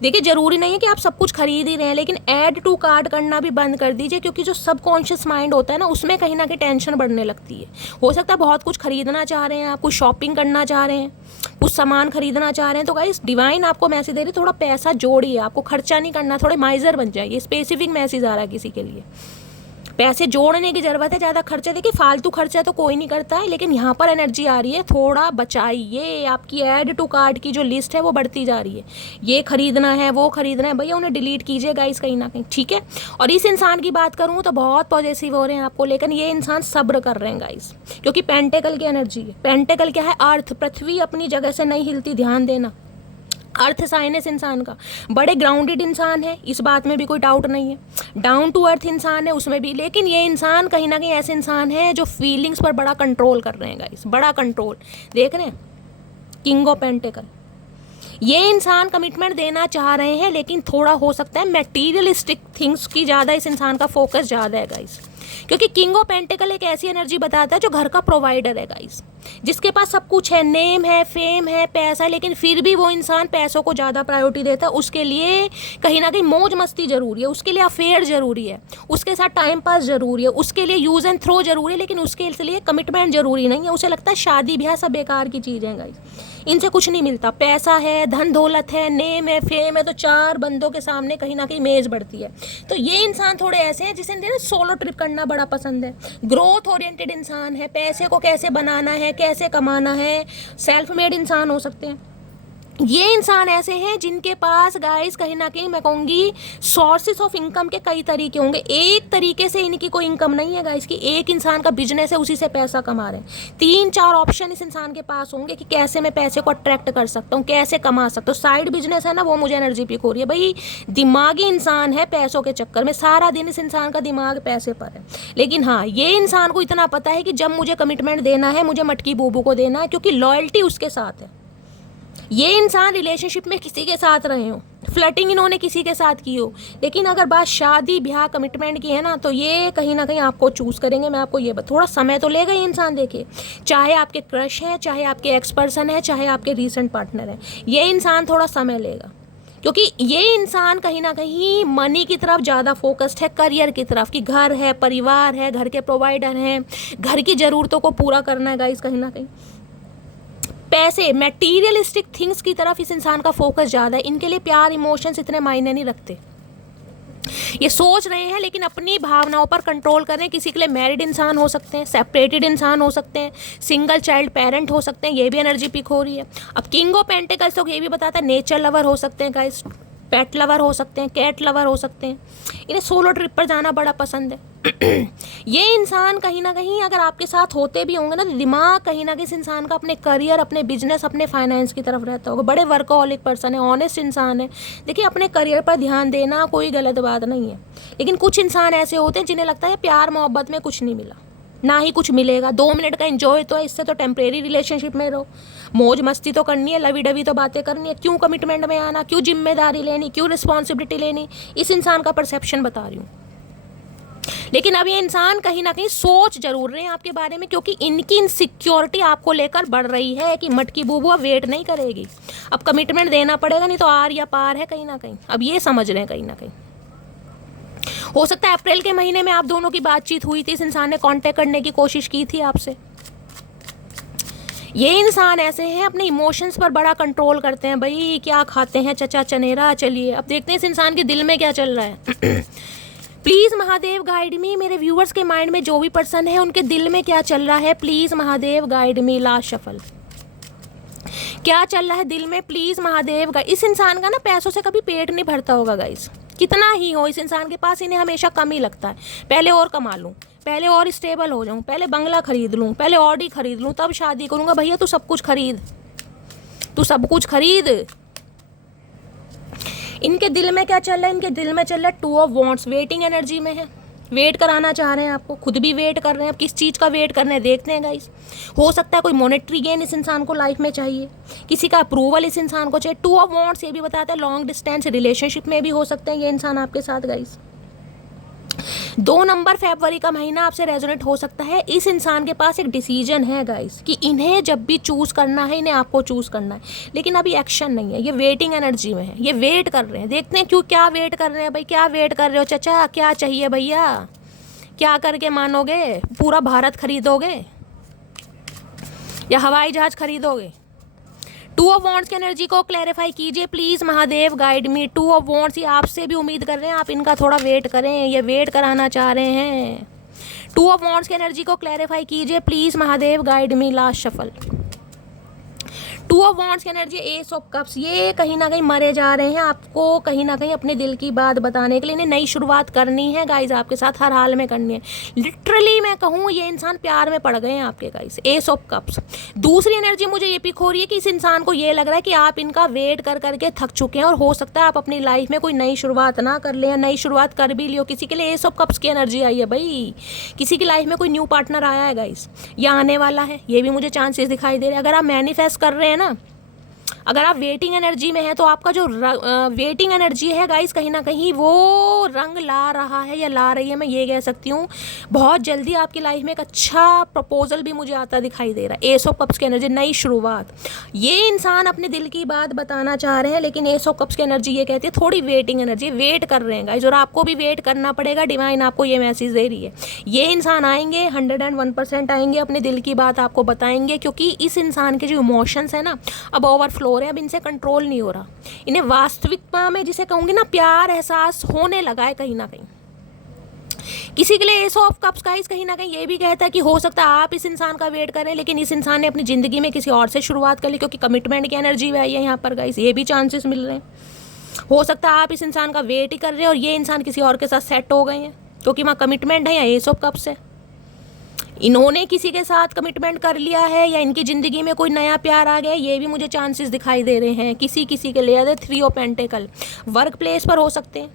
देखिए ज़रूरी नहीं है कि आप सब कुछ खरीद ही रहे हैं, लेकिन ऐड टू कार्ट करना भी बंद कर दीजिए, क्योंकि जो सबकॉन्शियस माइंड होता है ना, उसमें कहीं ना कहीं टेंशन बढ़ने लगती है। हो सकता है बहुत कुछ खरीदना चाह रहे हैं आप, कुछ शॉपिंग करना चाह रहे हैं, कुछ सामान खरीदना चाह रहे हैं, तो गाइस डिवाइन आपको मैसेज दे रही है, थोड़ा पैसा जोड़िए, आपको खर्चा नहीं करना, थोड़े माइजर बन जाइए। स्पेसिफिक मैसेज आ रहा है किसी के लिए, पैसे जोड़ने की ज़रूरत है, ज़्यादा खर्चे। देखिए फालतू खर्चा तो कोई नहीं करता है, लेकिन यहाँ पर एनर्जी आ रही है थोड़ा बचाइए। आपकी ऐड टू कार्ट की जो लिस्ट है वो बढ़ती जा रही है, ये खरीदना है, वो खरीदना है, भैया उन्हें डिलीट कीजिए गाइस कहीं ना कहीं, ठीक है। और इस इंसान की बात करूँ तो बहुत पॉजिटिव हो रहे हैं आपको, लेकिन ये इंसान सब्र कर रहे हैं गाइस, क्योंकि पेंटेकल की एनर्जी है। पेंटेकल क्या है? अर्थ, पृथ्वी अपनी जगह से नहीं हिलती, ध्यान देना। अर्थ साइन है इस इंसान का, बड़े ग्राउंडेड इंसान है, इस बात में भी कोई डाउट नहीं है। डाउन टू अर्थ इंसान है उसमें भी, लेकिन ये इंसान कहीं ना कहीं ऐसे इंसान है जो फीलिंग्स पर बड़ा कंट्रोल कर रहे हैं गाइस, बड़ा कंट्रोल। देख रहे हैं किंग ऑफ पेंटिकल, ये इंसान कमिटमेंट देना चाह रहे हैं, लेकिन थोड़ा हो सकता है मटेरियलिस्टिक थिंग्स की ज़्यादा इस इंसान का फोकस ज़्यादा है गाइस, क्योंकि किंग ऑफ पेंटिकल एक ऐसी एनर्जी बताता है जो घर का प्रोवाइडर है गाइस, जिसके पास सब कुछ है, नेम है, फेम है, पैसा है, लेकिन फिर भी वो इंसान पैसों को ज़्यादा प्रायोरिटी देता है। उसके लिए कहीं ना कहीं मौज मस्ती जरूरी है, उसके लिए अफेयर जरूरी है, उसके साथ टाइम पास जरूरी है, उसके लिए यूज़ एंड थ्रो जरूरी है, लेकिन उसके लिए कमिटमेंट जरूरी नहीं है। उसे लगता है शादी ब्याह सब बेकार की चीज़ है गाइस, इनसे कुछ नहीं मिलता। पैसा है, धन दौलत है, नेम है, फेम है, तो चार बंदों के सामने कहीं ना कहीं मेज बढ़ती है। तो ये इंसान थोड़े ऐसे हैं जिसे सोलो ट्रिप करना बड़ा पसंद है, ग्रोथ ओरिएंटेड इंसान है, पैसे को कैसे बनाना है, कैसे कमाना है, सेल्फ मेड इंसान हो सकते हैं। ये इंसान ऐसे हैं जिनके पास गाइस कहीं ना कहीं मैं कहूँगी सोर्सेस ऑफ इनकम के कई तरीके होंगे। एक तरीके से इनकी कोई इनकम नहीं है गाइस, कि एक इंसान का बिजनेस है उसी से पैसा कमा रहे हैं। 3-4 ऑप्शन इस इंसान के पास होंगे कि कैसे मैं पैसे को अट्रैक्ट कर सकता हूँ, कैसे कमा सकता हूँ। साइड बिजनेस है ना, वो मुझे एनर्जी पिक हो रही है भाई। दिमागी इंसान है, पैसों के चक्कर में सारा दिन इस इंसान का दिमाग पैसे पर है। लेकिन हाँ, ये इंसान को इतना पता है कि जब मुझे कमिटमेंट देना है, मुझे मटकी बूबू को देना है, क्योंकि लॉयल्टी उसके साथ है। ये इंसान रिलेशनशिप में किसी के साथ रहे हो, फ्लर्टिंग इन्होंने किसी के साथ की हो, लेकिन अगर बात शादी ब्याह कमिटमेंट की है ना, तो ये कहीं ना कहीं आपको चूज़ करेंगे। मैं आपको ये थोड़ा समय तो लेगा ये इंसान। देखिए चाहे आपके क्रश हैं, चाहे आपके एक्स पर्सन है, चाहे आपके रीसेंट पार्टनर हैं, ये इंसान थोड़ा समय लेगा, क्योंकि ये इंसान कहीं ना कहीं मनी की तरफ ज़्यादा फोकस्ड है, करियर की तरफ, कि घर है, परिवार है, घर के प्रोवाइडर हैं, घर की ज़रूरतों को पूरा करना है गाइस। कहीं ना कहीं पैसे, मटेरियलिस्टिक थिंग्स की तरफ इस इंसान का फोकस ज़्यादा है। इनके लिए प्यार, इमोशंस इतने मायने नहीं रखते। ये सोच रहे हैं लेकिन अपनी भावनाओं पर कंट्रोल कर रहे हैं। किसी के लिए मैरिड इंसान हो सकते हैं, सेपरेटेड इंसान हो सकते हैं, सिंगल चाइल्ड पेरेंट हो सकते हैं, ये भी एनर्जी पिक हो रही है। अब किंग ऑफ पेंटिकल्स तो ये भी बताता है नेचर लवर हो सकते हैं गाइस, पेट लवर हो सकते हैं, कैट लवर हो सकते हैं, इन्हें सोलो ट्रिप पर जाना बड़ा पसंद है। ये इंसान कहीं ना कहीं अगर आपके साथ होते भी होंगे ना, तो दिमाग कहीं ना कहीं इस इंसान का अपने करियर, अपने बिजनेस, अपने फाइनेंस की तरफ रहता होगा। बड़े वर्कहॉलिक पर्सन है, ऑनेस्ट इंसान है। देखिए अपने करियर पर ध्यान देना कोई गलत बात नहीं है, लेकिन कुछ इंसान ऐसे होते हैं जिन्हें लगता है प्यार मोहब्बत में कुछ नहीं मिला, ना ही कुछ मिलेगा। 2 मिनट का एंजॉय तो है, इससे तो टेम्परेरी रिलेशनशिप में रहो, मौज मस्ती तो करनी है, लवी डवी तो बातें करनी है, क्यों कमिटमेंट में आना, क्यों जिम्मेदारी लेनी, क्यों रिस्पॉन्सिबिलिटी लेनी। इस इंसान का परसेप्शन बता रही हूँ। लेकिन अब ये इंसान कहीं ना कहीं सोच जरूर रहे हैं आपके बारे में, क्योंकि इनकी इनसिक्योरिटी आपको लेकर बढ़ रही है कि मटकी बूबू वेट नहीं करेगी, अब कमिटमेंट देना पड़ेगा, नहीं तो आर या पार है कहीं ना कहीं। अब ये समझ रहे हैं कहीं ना कहीं। हो सकता है अप्रैल के महीने में आप दोनों की बातचीत हुई थी, इस इंसान ने कांटेक्ट करने की कोशिश की थी आपसे। ये इंसान ऐसे हैं अपने इमोशंस पर बड़ा कंट्रोल करते हैं। भाई क्या खाते हैं चचा चनेरा, चलिए अब देखते हैं इस इंसान के दिल में क्या चल रहा है। प्लीज़ महादेव गाइड मी, मेरे व्यूअर्स के माइंड में जो भी पर्सन है उनके दिल में क्या चल रहा है, please Mahadev guide me. Last shuffle, क्या चल रहा है दिल में, प्लीज़ महादेव गाइड। इस इंसान का ना पैसों से कभी पेट नहीं भरता होगा गाइस, कितना ही हो इस इंसान के पास, इन्हें हमेशा कम ही लगता है। पहले और कमा लूँ, पहले और स्टेबल हो जाऊँ, पहले बंगला खरीद लूँ, पहले ऑडी खरीद लूँ, तब शादी करूँगा। भैया तू सब कुछ खरीद, तू सब कुछ खरीद। इनके दिल में क्या चल रहा है? इनके दिल में चल रहा है 2 ऑफ वॉन्ड्स, वेटिंग एनर्जी में है। वेट कराना चाह रहे हैं आपको, खुद भी वेट कर रहे हैं। अब किस चीज़ का वेट कर रहे हैं देखते हैं गाइस। हो सकता है कोई मॉनेटरी गेन इस इंसान को लाइफ में चाहिए, किसी का अप्रूवल इस इंसान को चाहिए। 2 ऑफ वॉन्ड्स ये भी बताता है लॉन्ग डिस्टेंस रिलेशनशिप में भी हो सकते हैं ये इंसान आपके साथ गाइस। 2 नंबर फरवरी का महीना आपसे रेजोनेट हो सकता है। इस इंसान के पास एक डिसीजन है गाइस कि इन्हें जब भी चूज़ करना है, इन्हें आपको चूज़ करना है, लेकिन अभी एक्शन नहीं है। ये वेटिंग एनर्जी में है, ये वेट कर रहे हैं। देखते हैं क्यों, क्या वेट कर रहे हैं भाई, क्या वेट कर रहे हो चाचा, क्या चाहिए भैया, क्या करके मानोगे? पूरा भारत खरीदोगे या हवाई जहाज खरीदोगे? 2 ऑफ वॉन्ड्स की एनर्जी को क्लैरिफाई कीजिए please Mahadev, guide me. 2 of wands ये आपसे भी उम्मीद कर रहे हैं, आप इनका थोड़ा वेट करें, ये वेट कराना चाह रहे हैं। 2 ऑफ वॉन्ड्स की एनर्जी को क्लैरिफाई कीजिए please Mahadev, guide me. Last shuffle 2 of wands की एनर्जी, एस ऑफ कप्स, ये कहीं ना कहीं मरे जा रहे हैं। आपको कहीं ना कहीं अपने दिल की बात बताने के लिए इन्हें नई शुरुआत करनी है गाइज, आपके साथ हर हाल में करनी है। लिटरली मैं कहूँ ये इंसान प्यार में पड़ गए हैं आपके गाइज। S of cups. दूसरी एनर्जी मुझे ये पिक हो रही है कि इस इंसान को ये लग रहा है कि आप इनका वेट कर करके थक चुके हैं और हो सकता है आप अपनी लाइफ में कोई नई शुरुआत ना कर ले, या नई शुरुआत कर भी लियो। किसी के लिए एस ऑफ कप्स की एनर्जी आई है भाई, किसी की लाइफ में कोई न्यू पार्टनर आया है गाइज, या आने वाला है, ये भी मुझे चांसेस दिखाई दे रहे हैं। अगर आप मैनिफेस्ट कर रहे हैं ना, अगर आप वेटिंग एनर्जी में है, तो आपका जो वेटिंग एनर्जी है गाइस, कहीं ना कहीं वो रंग ला रहा है या ला रही है, मैं ये कह सकती हूँ। बहुत जल्दी आपकी लाइफ में एक अच्छा प्रपोजल भी मुझे आता दिखाई दे रहा है। एस ऑफ कप्स की एनर्जी, नई शुरुआत। ये इंसान अपने दिल की बात बताना चाह रहे हैं, लेकिन एस ऑफ कप्स की एनर्जी ये कहती है थोड़ी वेटिंग एनर्जी, वेट कर रहे हैं गाइस, और आपको भी वेट करना पड़ेगा। डिवाइन आपको ये मैसेज दे रही है, ये इंसान आएंगे, 101% आएंगे, अपने दिल की बात आपको बताएंगे, क्योंकि इस इंसान के जो इमोशंस है ना, अब ओवरफ्लो, अब इनसे कंट्रोल नहीं हो रहा। इन्हें वास्तविकता में जिसे कहूंगी ना, प्यार एहसास होने लगा है कहीं ना कहीं। किसी के लिए एस ऑफ कप्स गाइस कहीं ना कहीं ये भी कहता है कि हो सकता है आप इस इंसान का वेट करें, लेकिन इस इंसान ने अपनी ज़िंदगी में किसी और से शुरुआत कर ली, क्योंकि कमिटमेंट की एनर्जी भी आई है यहाँ पर गाइस, ये भी चांसेस मिल रहे हैं। हो सकता है आप इस इंसान का वेट ही कर रहे हैं और ये इंसान किसी और के साथ सेट हो गए हैं, क्योंकि वहाँ कमिटमेंट है या एस ऑफ कप्स है। इन्होंने किसी के साथ कमिटमेंट कर लिया है या इनकी ज़िंदगी में कोई नया प्यार आ गया, ये भी मुझे चांसेस दिखाई दे रहे हैं। किसी किसी के लिए 3 ऑफ पेंटिकल, वर्क प्लेस पर हो सकते हैं,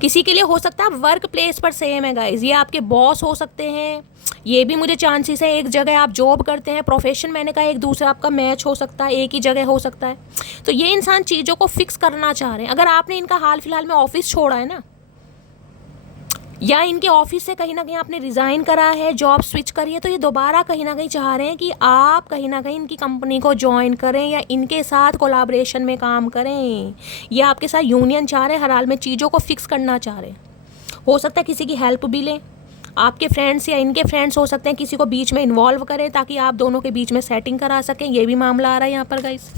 किसी के लिए हो सकता है वर्क प्लेस पर सेम है गाइज, ये आपके बॉस हो सकते हैं, ये भी मुझे चांसेस है। एक जगह आप जॉब करते हैं, प्रोफेशन मैंने कहा, एक दूसरा आपका मैच हो सकता है, एक ही जगह हो सकता है। तो ये इंसान चीज़ों को फिक्स करना चाह रहे हैं। अगर आपने इनका हाल फिलहाल में ऑफिस छोड़ा है ना, या इनके ऑफिस से कहीं ना कहीं आपने रिज़ाइन करा है, जॉब स्विच करी है, तो ये दोबारा कहीं ना कहीं चाह रहे हैं कि आप कहीं ना कहीं इनकी कंपनी को ज्वाइन करें या इनके साथ कोलैबोरेशन में काम करें, या आपके साथ यूनियन चाह रहे हैं, हर हाल में चीज़ों को फिक्स करना चाह रहे हैं। हो सकता है किसी की हेल्प भी लें, आपके फ्रेंड्स या इनके फ्रेंड्स हो सकते हैं, किसी को बीच में इन्वॉल्व करें ताकि आप दोनों के बीच में सेटिंग करा सकें, ये भी मामला आ रहा है यहाँ पर गाइस।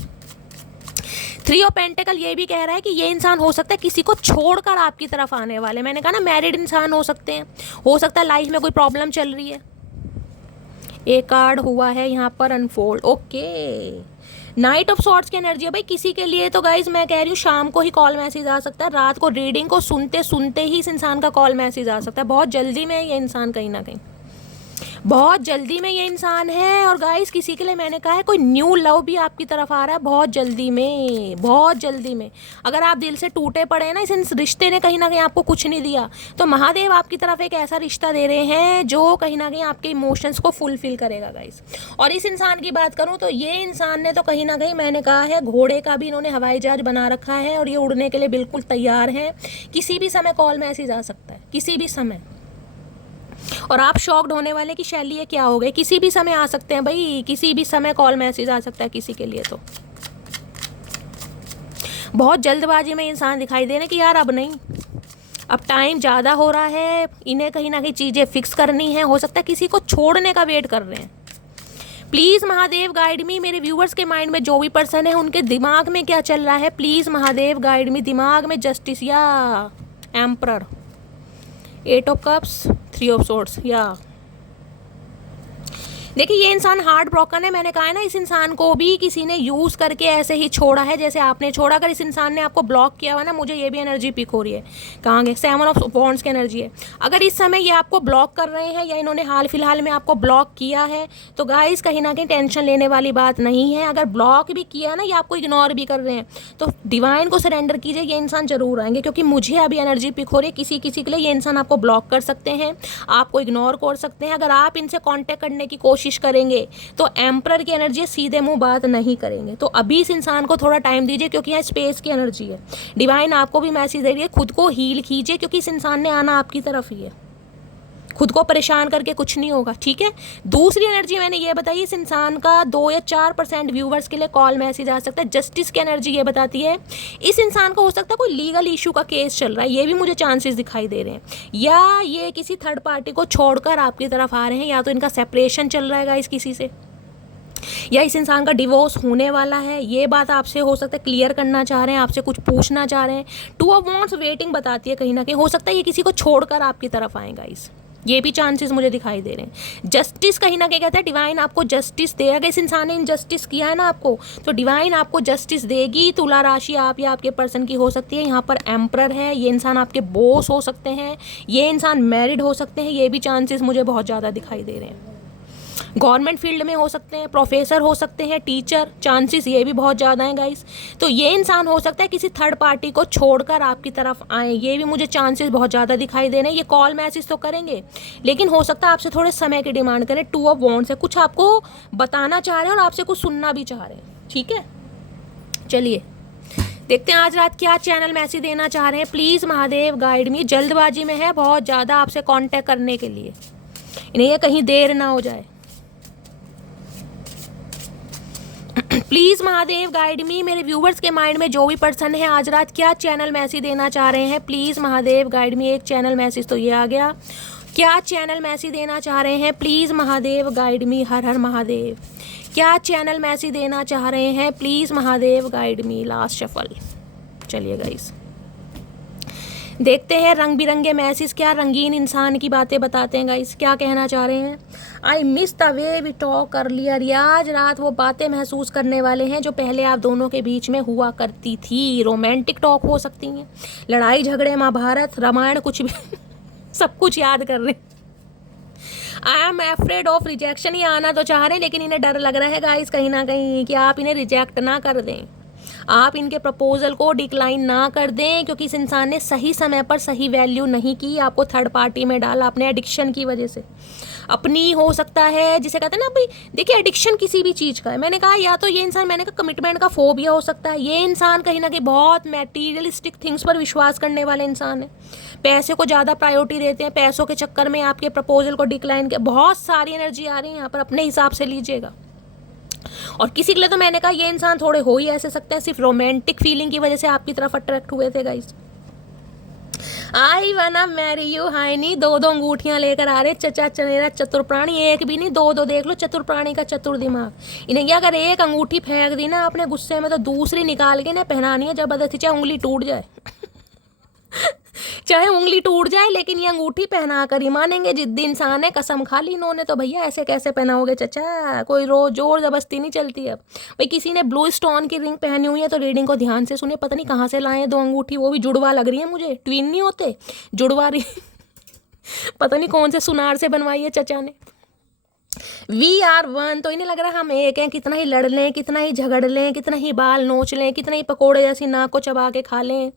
3 ऑफ पेंटिकल ये भी कह रहा है कि ये इंसान हो सकता है किसी को छोड़कर आपकी तरफ आने वाले। मैंने कहा ना, मैरिड इंसान हो सकते हैं, हो सकता है लाइफ में कोई प्रॉब्लम चल रही है। एक कार्ड हुआ है यहाँ पर unfold, okay. Knight of swords की एनर्जी है भाई, किसी के लिए तो गाइज मैं कह रही हूँ शाम को ही कॉल मैसेज आ सकता है, रात को रीडिंग को सुनते सुनते ही इस इंसान का कॉल मैसेज आ सकता है। बहुत जल्दी में ये इंसान कहीं ना कहीं, बहुत जल्दी में ये इंसान है। और गाइस किसी के लिए मैंने कहा है कोई न्यू लव भी आपकी तरफ आ रहा है बहुत जल्दी में, बहुत जल्दी में। अगर आप दिल से टूटे पड़े हैं ना, इस रिश्ते ने कहीं ना कहीं आपको कुछ नहीं दिया, तो महादेव आपकी तरफ एक ऐसा रिश्ता दे रहे हैं जो कहीं ना कहीं आपके इमोशंस को फुलफिल करेगा गाइस। और इस इंसान की बात करूँ तो ये इंसान ने तो कहीं ना कहीं, मैंने कहा है, घोड़े का भी इन्होंने हवाई जहाज बना रखा है और ये उड़ने के लिए बिल्कुल तैयार हैं। किसी भी समय कॉल मैसेज आ सकता है, किसी भी समय। और आप शॉक्ड होने वाले कि शैली ये क्या हो गए, किसी भी समय आ सकते हैं भाई, किसी भी समय कॉल मैसेज आ सकता है किसी के लिए। तो बहुत जल्दबाजी में इंसान दिखाई दे रहे कि यार अब नहीं, अब टाइम ज़्यादा हो रहा है, इन्हें कहीं ना कहीं चीज़ें फिक्स करनी है। हो सकता है किसी को छोड़ने का वेट कर रहे हैं। प्लीज़ महादेव गाइड मी, मेरे व्यूवर्स के माइंड में जो भी पर्सन है उनके दिमाग में क्या चल रहा है, प्लीज़ महादेव गाइड मी। दिमाग में जस्टिस या emperor, 8 of cups, 3 of swords, या देखिए ये इंसान हार्ट ब्रोकन है, मैंने कहा है ना, इस इंसान को भी किसी ने यूज़ करके ऐसे ही छोड़ा है जैसे आपने छोड़ा। अगर इस इंसान ने आपको ब्लॉक किया हुआ ना, मुझे ये भी एनर्जी पिक हो रही है, कहाँ गए, 7 ऑफ वॉन्ड्स की एनर्जी है। अगर इस समय ये आपको ब्लॉक कर रहे हैं या इन्होंने हाल फिलहाल में आपको ब्लॉक किया है तो गाइस कहीं ना कहीं टेंशन लेने वाली बात नहीं है। अगर ब्लॉक भी किया ना या आपको इग्नोर भी कर रहे हैं तो डिवाइन को सरेंडर कीजिए, ये इंसान जरूर आएंगे, क्योंकि मुझे अभी एनर्जी पिक हो रही है किसी किसी के लिए ये इंसान आपको ब्लॉक कर सकते हैं, आपको इग्नोर कर सकते हैं। अगर आप इनसे कांटेक्ट करने की कोशिश करेंगे तो एम्परर की एनर्जी सीधे मुंह बात नहीं करेंगे। तो अभी इस इंसान को थोड़ा टाइम दीजिए, क्योंकि यहाँ स्पेस की एनर्जी है। डिवाइन आपको भी मैसेज दे रही है, खुद को हील कीजिए, क्योंकि इस इंसान ने आना आपकी तरफ ही है। खुद को परेशान करके कुछ नहीं होगा, ठीक है। दूसरी एनर्जी मैंने ये बताई, इस इंसान का 2 या 4% व्यूवर्स के लिए कॉल मैसेज आ सकता है। जस्टिस की एनर्जी ये बताती है इस इंसान को हो सकता है कोई लीगल इशू का केस चल रहा है, ये भी मुझे चांसेस दिखाई दे रहे हैं, या ये किसी थर्ड पार्टी को छोड़कर आपकी तरफ आ रहे हैं, या तो इनका सेपरेशन चल रहा है गाइस किसी से, या इस इंसान का डिवोर्स होने वाला है। ये बात आपसे हो सकता है क्लियर करना चाह रहे हैं, आपसे कुछ पूछना चाह रहे हैं। 2 ऑफ वॉन्ड्स वेटिंग बताती है, कहीं ना कहीं हो सकता है ये किसी को छोड़कर आपकी तरफ आए गाइस, ये भी चांसेस मुझे दिखाई दे रहे हैं। जस्टिस कहीं ना कहीं कहता है डिवाइन आपको जस्टिस देगा। इस इंसान ने इनजस्टिस किया है ना आपको, तो डिवाइन आपको जस्टिस देगी। तुला राशि आप या आपके पर्सन की हो सकती है। यहाँ पर एम्परर है, ये इंसान आपके बॉस हो सकते हैं, ये इंसान मैरिड हो सकते हैं, ये भी चांसेस मुझे बहुत ज़्यादा दिखाई दे रहे हैं। गवर्नमेंट फील्ड में हो सकते हैं, प्रोफेसर हो सकते हैं, टीचर, चांसेस ये भी बहुत ज़्यादा हैं गाइस। तो ये इंसान हो सकता है किसी थर्ड पार्टी को छोड़कर आपकी तरफ आए, ये भी मुझे चांसेस बहुत ज़्यादा दिखाई दे रहे हैं। ये कॉल मैसेज तो करेंगे, लेकिन हो सकता है आपसे थोड़े समय की डिमांड करें। 2 ऑफ वॉन्ड्स है, कुछ आपको बताना चाह रहे हैं और आपसे कुछ सुनना भी चाह रहे हैं, ठीक है। चलिए देखते हैं आज रात क्या चैनल मैसेज देना चाह रहे हैं। प्लीज़ महादेव गाइड मी, जल्दबाजी में है बहुत ज़्यादा आपसे कॉन्टेक्ट करने के लिए, इन्हें ये कहीं देर ना हो जाए। प्लीज़ महादेव गाइड मी, मेरे व्यूवर्स के माइंड में जो भी पर्सन है आज रात क्या चैनल मैसेज देना चाह रहे हैं। प्लीज़ महादेव गाइड मी, एक चैनल मैसेज तो ये आ गया, क्या चैनल मैसेज देना चाह रहे हैं। प्लीज़ महादेव गाइड मी, हर हर महादेव, क्या चैनल मैसेज देना चाह रहे हैं। Please Mahadev guide me, last shuffle. चलिए गाइस देखते हैं रंग बिरंगे मैसेज क्या रंगीन इंसान की बातें बताते हैं गाइस, क्या कहना चाह रहे हैं। I miss the way we talk earlier, आज रात वो बातें महसूस करने वाले हैं जो पहले आप दोनों के बीच में हुआ करती थी। रोमांटिक टॉक हो सकती हैं, लड़ाई झगड़े, महाभारत रामायण, कुछ भी सब कुछ याद कर रहे हैं। I am afraid of rejection, ये आना तो चाह रहे हैं लेकिन इन्हें डर लग रहा है गाइस कहीं ना कहीं कि आप इन्हें रिजेक्ट ना कर दें, आप इनके प्रपोजल को डिक्लाइन ना कर दें, क्योंकि इस इंसान ने सही समय पर सही वैल्यू नहीं की, आपको थर्ड पार्टी में डाला अपने एडिक्शन की वजह से। अपनी हो सकता है जिसे कहते हैं ना भाई, देखिए एडिक्शन किसी भी चीज़ का है, मैंने कहा या तो ये इंसान, मैंने कहा कमिटमेंट का फोबिया हो सकता है। ये इंसान कहीं ना कहीं बहुत मैटीरियलिस्टिक थिंग्स पर विश्वास करने वाले इंसान है, पैसे को ज़्यादा प्रायोरिटी देते हैं, पैसों के चक्कर में आपके प्रपोजल को डिक्लाइन किया। बहुत सारी एनर्जी आ रही है यहाँ पर, अपने हिसाब से लीजिएगा। और किसी के लिए तो मैंने कहा ये इंसान थोड़े हो ही ऐसे सकते हैं, सिर्फ रोमांटिक फीलिंग की वजह से आपकी तरफ अट्रैक्ट हुए थे गाइस। आई वाना मैरी यू, हाय नहीं, 2 अंगूठियां लेकर आ रहे चचा चनेरा चतुर प्राणी, एक भी नहीं 2 देख लो, चतुर प्राणी का चतुर दिमाग। इन्हें क्या, अगर एक अंगूठी फेंक दी ना आपने गुस्से में तो दूसरी निकाल के ना पहनानी है जबरदस्ती, चाहे उंगली टूट जाए चाहे उंगली टूट जाए, लेकिन ये अंगूठी पहना कर ही मानेंगे। जिद्दी इंसान है, कसम खा ली इन्होंने तो भैया ऐसे कैसे पहनाओगे चचा, कोई रोज जोर जबरदस्ती नहीं चलती अब भाई। किसी ने ब्लू स्टोन की रिंग पहनी हुई है तो रीडिंग को ध्यान से सुने, पता नहीं कहाँ से लाए 2 अंगूठी, वो भी जुड़वा लग रही है मुझे, ट्विन नहीं होते, जुड़वा रही पता नहीं कौन से सुनार से बनवाई है चचा ने। वी आर वन, तो इन्हें लग रहा है हम एक हैं, कितना ही लड़ लें, कितना ही झगड़ लें, कितना ही बाल नोच लें, कितना ही पकोड़े जैसी नाक को चबा के खा लें,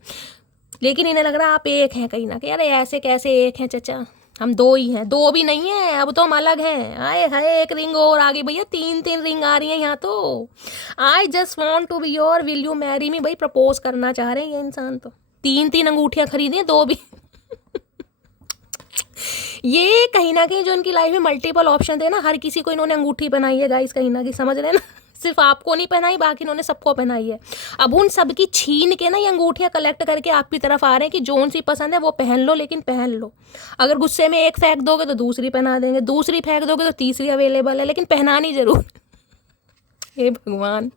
लेकिन इन्हें लग रहा है आप एक हैं कहीं ना कहीं। अरे ऐसे कैसे एक हैं चचा, हम 2 ही हैं, 2 भी नहीं है अब तो हम अलग हैं। आए हाय, एक रिंग और आ गई भैया, 3 रिंग आ रही हैं यहाँ तो। I just want to be your, will you marry me, भाई प्रपोज करना चाह रहे हैं ये इंसान तो। 3 अंगूठियाँ खरीदी हैं, 2 भी ये कहीं ना कहीं जो इनकी लाइफ में मल्टीपल ऑप्शन थे ना, हर किसी को इन्होंने अंगूठी बनाई है गाइस, कहीं ना कहीं समझ रहे हैं ना, सिर्फ आपको नहीं पहनाई, बाकी इन्होंने सबको पहनाई है। अब उन सबकी छीन के ना ये अंगूठियाँ कलेक्ट करके आपकी तरफ आ रहे हैं कि जोन सी पसंद है वो पहन लो, लेकिन पहन लो। अगर गुस्से में एक फेंक दोगे तो दूसरी पहना देंगे, दूसरी फेंक दोगे तो तीसरी अवेलेबल है, लेकिन पहनानी जरूर हे भगवान।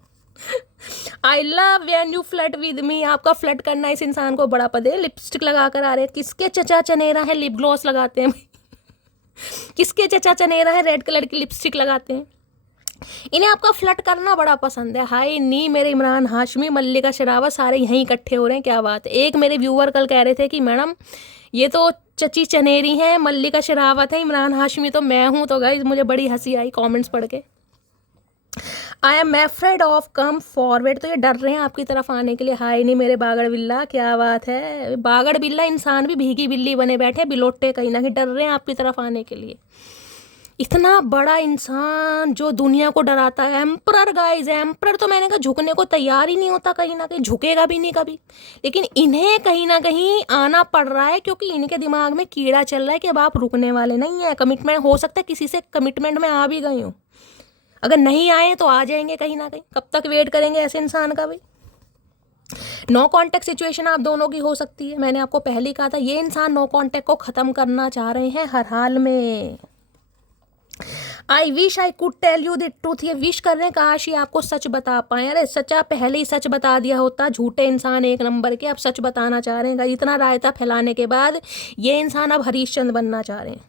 I love when you flirt with me, आपका फ्लर्ट करना इस इंसान को बड़ा पसंद है। लिपस्टिक लगा कर आ रहे हैं, किसके चचा चनेरा है लिप ग्लॉस लगाते हैं किसके चचा चनेरा है रेड कलर की लिपस्टिक लगाते हैं। इन्हें आपका फ्लर्ट करना बड़ा पसंद है। हाय नी मेरे इमरान हाशमी, मल्लिका शेरावत सारे यहीं इकट्ठे हो रहे हैं, क्या बात है। एक मेरे व्यूअर कल कह रहे थे कि मैडम ये तो चची चनेरी हैं, मल्लिका शेरावत है, इमरान हाशमी तो मैं हूँ। तो गाइस मुझे बड़ी हंसी आई कमेंट्स पढ़ के। I am afraid of come forward, तो ये डर रहे हैं आपकी तरफ आने के लिए। हाय नहीं मेरे बागड़ बिल्ला, क्या बात है। बागड़ बिल्ला इंसान भी भीगी बिल्ली बने बैठे, बिलोटे कहीं ना कहीं डर रहे हैं आपकी तरफ आने के लिए। इतना बड़ा इंसान जो दुनिया को डराता है, एम्परर गाइस, एम्परर तो मैंने कहा झुकने को तैयार ही नहीं होता, कहीं ना कहीं झुकेगा भी नहीं कभी। लेकिन इन्हें कहीं ना कहीं आना पड़ रहा है क्योंकि इनके दिमाग में कीड़ा चल रहा है कि अब आप रुकने वाले नहीं है। कमिटमेंट हो सकता है किसी से कमिटमेंट में आ भी गई हूँ, अगर नहीं आए तो आ जाएंगे कहीं ना कहीं। कब तक वेट करेंगे ऐसे इंसान का भाई। नो कॉन्टेक्ट सिचुएशन आप दोनों की हो सकती है। मैंने आपको पहले ही कहा था ये इंसान नो कॉन्टेक्ट को ख़त्म करना चाह रहे हैं हर हाल में। I wish I could tell you the truth, ये विश कर रहे हैं काश ये आपको सच बता पाए। अरे सच्चा पहले ही सच बता दिया होता, झूठे इंसान एक नंबर के। अब सच बताना चाह रहे हैं। इतना रायता फैलाने के बाद ये इंसान अब हरीशचंद्र बनना चाह रहे हैं।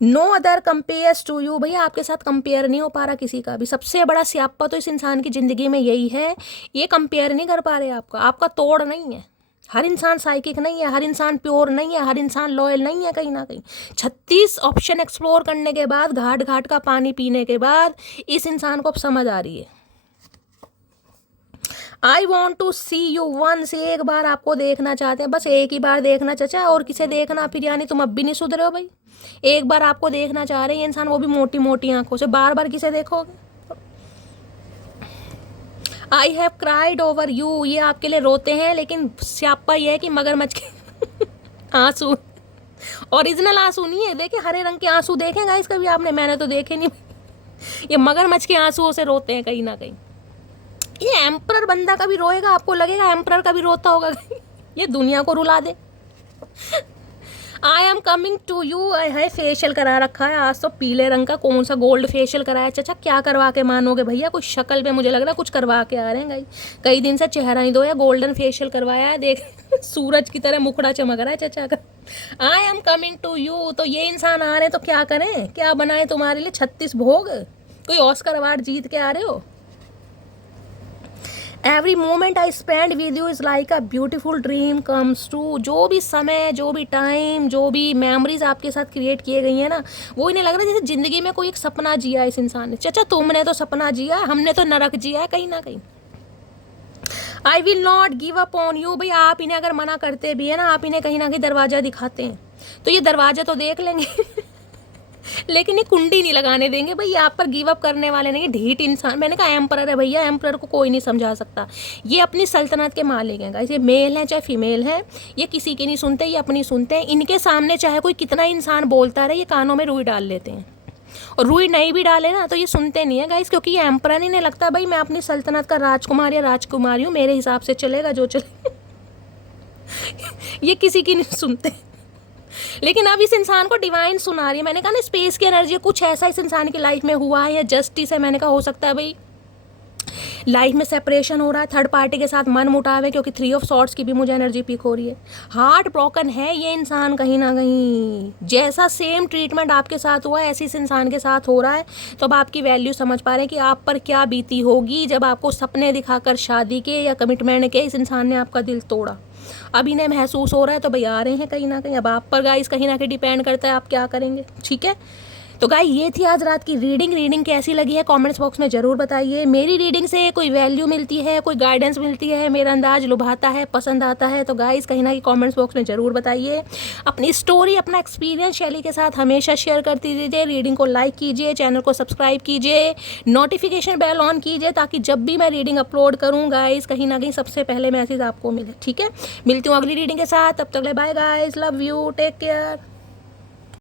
No other compares to you, भैया आपके साथ कंपेयर नहीं हो पा रहा किसी का भी। सबसे बड़ा स्यापा तो इस इंसान की ज़िंदगी में यही है, ये कंपेयर नहीं कर पा रहे आपका तोड़ नहीं है। हर इंसान साइकिक नहीं है, हर इंसान प्योर नहीं है, हर इंसान लॉयल नहीं है कहीं ना कहीं। 36 ऑप्शन एक्सप्लोर करने के बाद, घाट घाट का पानी पीने के बाद इस इंसान को अब समझ आ रही है। I want to see you once, एक बार आपको देखना चाहते हैं, बस एक ही बार देखना चचा, और किसे देखना फिर, यानी तुम अब भी नहीं सुधरे हो भाई। एक बार आपको देखना चाह रहे हैं ये इंसान, वो भी मोटी मोटी आंखों से। बार बार किसे देखोगे। I have cried over you, ये आपके लिए रोते हैं, लेकिन स्यापा ये है कि मगरमच्छ के आंसू ओरिजिनल आंसू नहीं है। देखे हरे रंग के आंसू देखे गाइस कभी आपने? मैंने तो देखे नहीं। ये मगरमच्छ के आंसुओं से रोते हैं कहीं ना कहीं। ये एम्परर बंदा कभी रोएगा? आपको लगेगा एम्परर कभी रोता होगा? ये दुनिया को रुला दे। I am coming to you, है फेशियल करा रखा है आज तो पीले रंग का, कौन सा गोल्ड फेशियल कराया चाचा? क्या करवा के मानोगे भैया? कुछ शक्ल पे मुझे लग रहा है कुछ करवा के आ रहे हैं गाइस। कई दिन से चेहरा नहीं धोया, गोल्डन फेशियल करवाया है, देख सूरज की तरह मुखड़ा चमक रहा है चाचा का। I am coming to you, तो ये इंसान आ रहे हैं तो क्या करें, क्या बनाए तुम्हारे लिए 36 भोग? कोई ऑस्कर अवार्ड जीत के आ रहे हो? Every moment I spend with you is like a beautiful dream comes true, जो भी समय, जो भी टाइम, जो भी मेमोरीज आपके साथ क्रिएट किए गई हैं ना, वो इन्हें लग रहा है जैसे ज़िंदगी में कोई एक सपना जिया है इस इंसान ने। चाचा तुमने तो सपना जिया, हमने तो नरक जिया है कहीं ना कहीं। I will not give up on you, भाई आप इन्हें अगर मना करते भी है ना, आप इन्हें कहीं ना कहीं दरवाज़ा दिखाते हैं तो ये दरवाज़ा तो देख लेंगे लेकिन ये कुंडी नहीं लगाने देंगे भाई, आप पर गिव अप करने वाले नहीं। ढीठ इंसान, मैंने कहा एम्परर है भैया, एम्परर को कोई नहीं समझा सकता। ये अपनी सल्तनत के मालिक हैं गाइस, ये मेल हैं चाहे फीमेल हैं, ये किसी की नहीं सुनते, ये अपनी सुनते हैं। इनके सामने चाहे कोई कितना इंसान बोलता रहे, ये कानों में रुई डाल लेते हैं, और रुई नहीं भी डाले ना तो ये सुनते नहीं है गाइस, क्योंकि ये एम्परर इन्हें लगता है भाई मैं अपनी सल्तनत का राजकुमार या राजकुमारी हूँ, मेरे हिसाब से चलेगा जो चले ये किसी की नहीं सुनते। लेकिन अब इस इंसान को डिवाइन सुना रही है। मैंने कहा ना स्पेस की एनर्जी, कुछ ऐसा इस इंसान की लाइफ में हुआ है या जस्टिस है। मैंने कहा हो सकता है भाई लाइफ में सेपरेशन हो रहा है, थर्ड पार्टी के साथ मन मुटाव है, क्योंकि 3 ऑफ सॉर्ड्स की भी मुझे एनर्जी पिक हो रही है। हार्ट ब्रोकन है ये इंसान कहीं ना कहीं, जैसा सेम ट्रीटमेंट आपके साथ हुआ है ऐसे इस इंसान के साथ हो रहा है। तो अब आपकी वैल्यू समझ पा रहे हैं कि आप पर क्या बीती होगी जब आपको सपने दिखाकर शादी के या कमिटमेंट के इस इंसान ने आपका दिल तोड़ा। अब इन्हें महसूस हो रहा है तो भाई आ रहे हैं कहीं ना कहीं। अब आप पर गाइस कहीं ना कहीं डिपेंड करता है आप क्या करेंगे, ठीक है। तो गाइस ये थी आज रात की रीडिंग कैसी लगी है कमेंट्स बॉक्स में ज़रूर बताइए। मेरी रीडिंग से कोई वैल्यू मिलती है, कोई गाइडेंस मिलती है, मेरा अंदाज लुभाता है, पसंद आता है तो गाइस कहीं ना कहीं कमेंट्स बॉक्स में ज़रूर बताइए। अपनी स्टोरी, अपना एक्सपीरियंस शैली के साथ हमेशा शेयर करती दीजिए। रीडिंग को लाइक कीजिए, चैनल को सब्सक्राइब कीजिए, नोटिफिकेशन बेल ऑन कीजिए, ताकि जब भी मैं रीडिंग अपलोड करूँ गाइस कहीं ना कहीं सबसे पहले मैसेज आपको मिले, ठीक है। मिलती हूँ अगली रीडिंग के साथ, तब तक ले bye guys, love you, take care.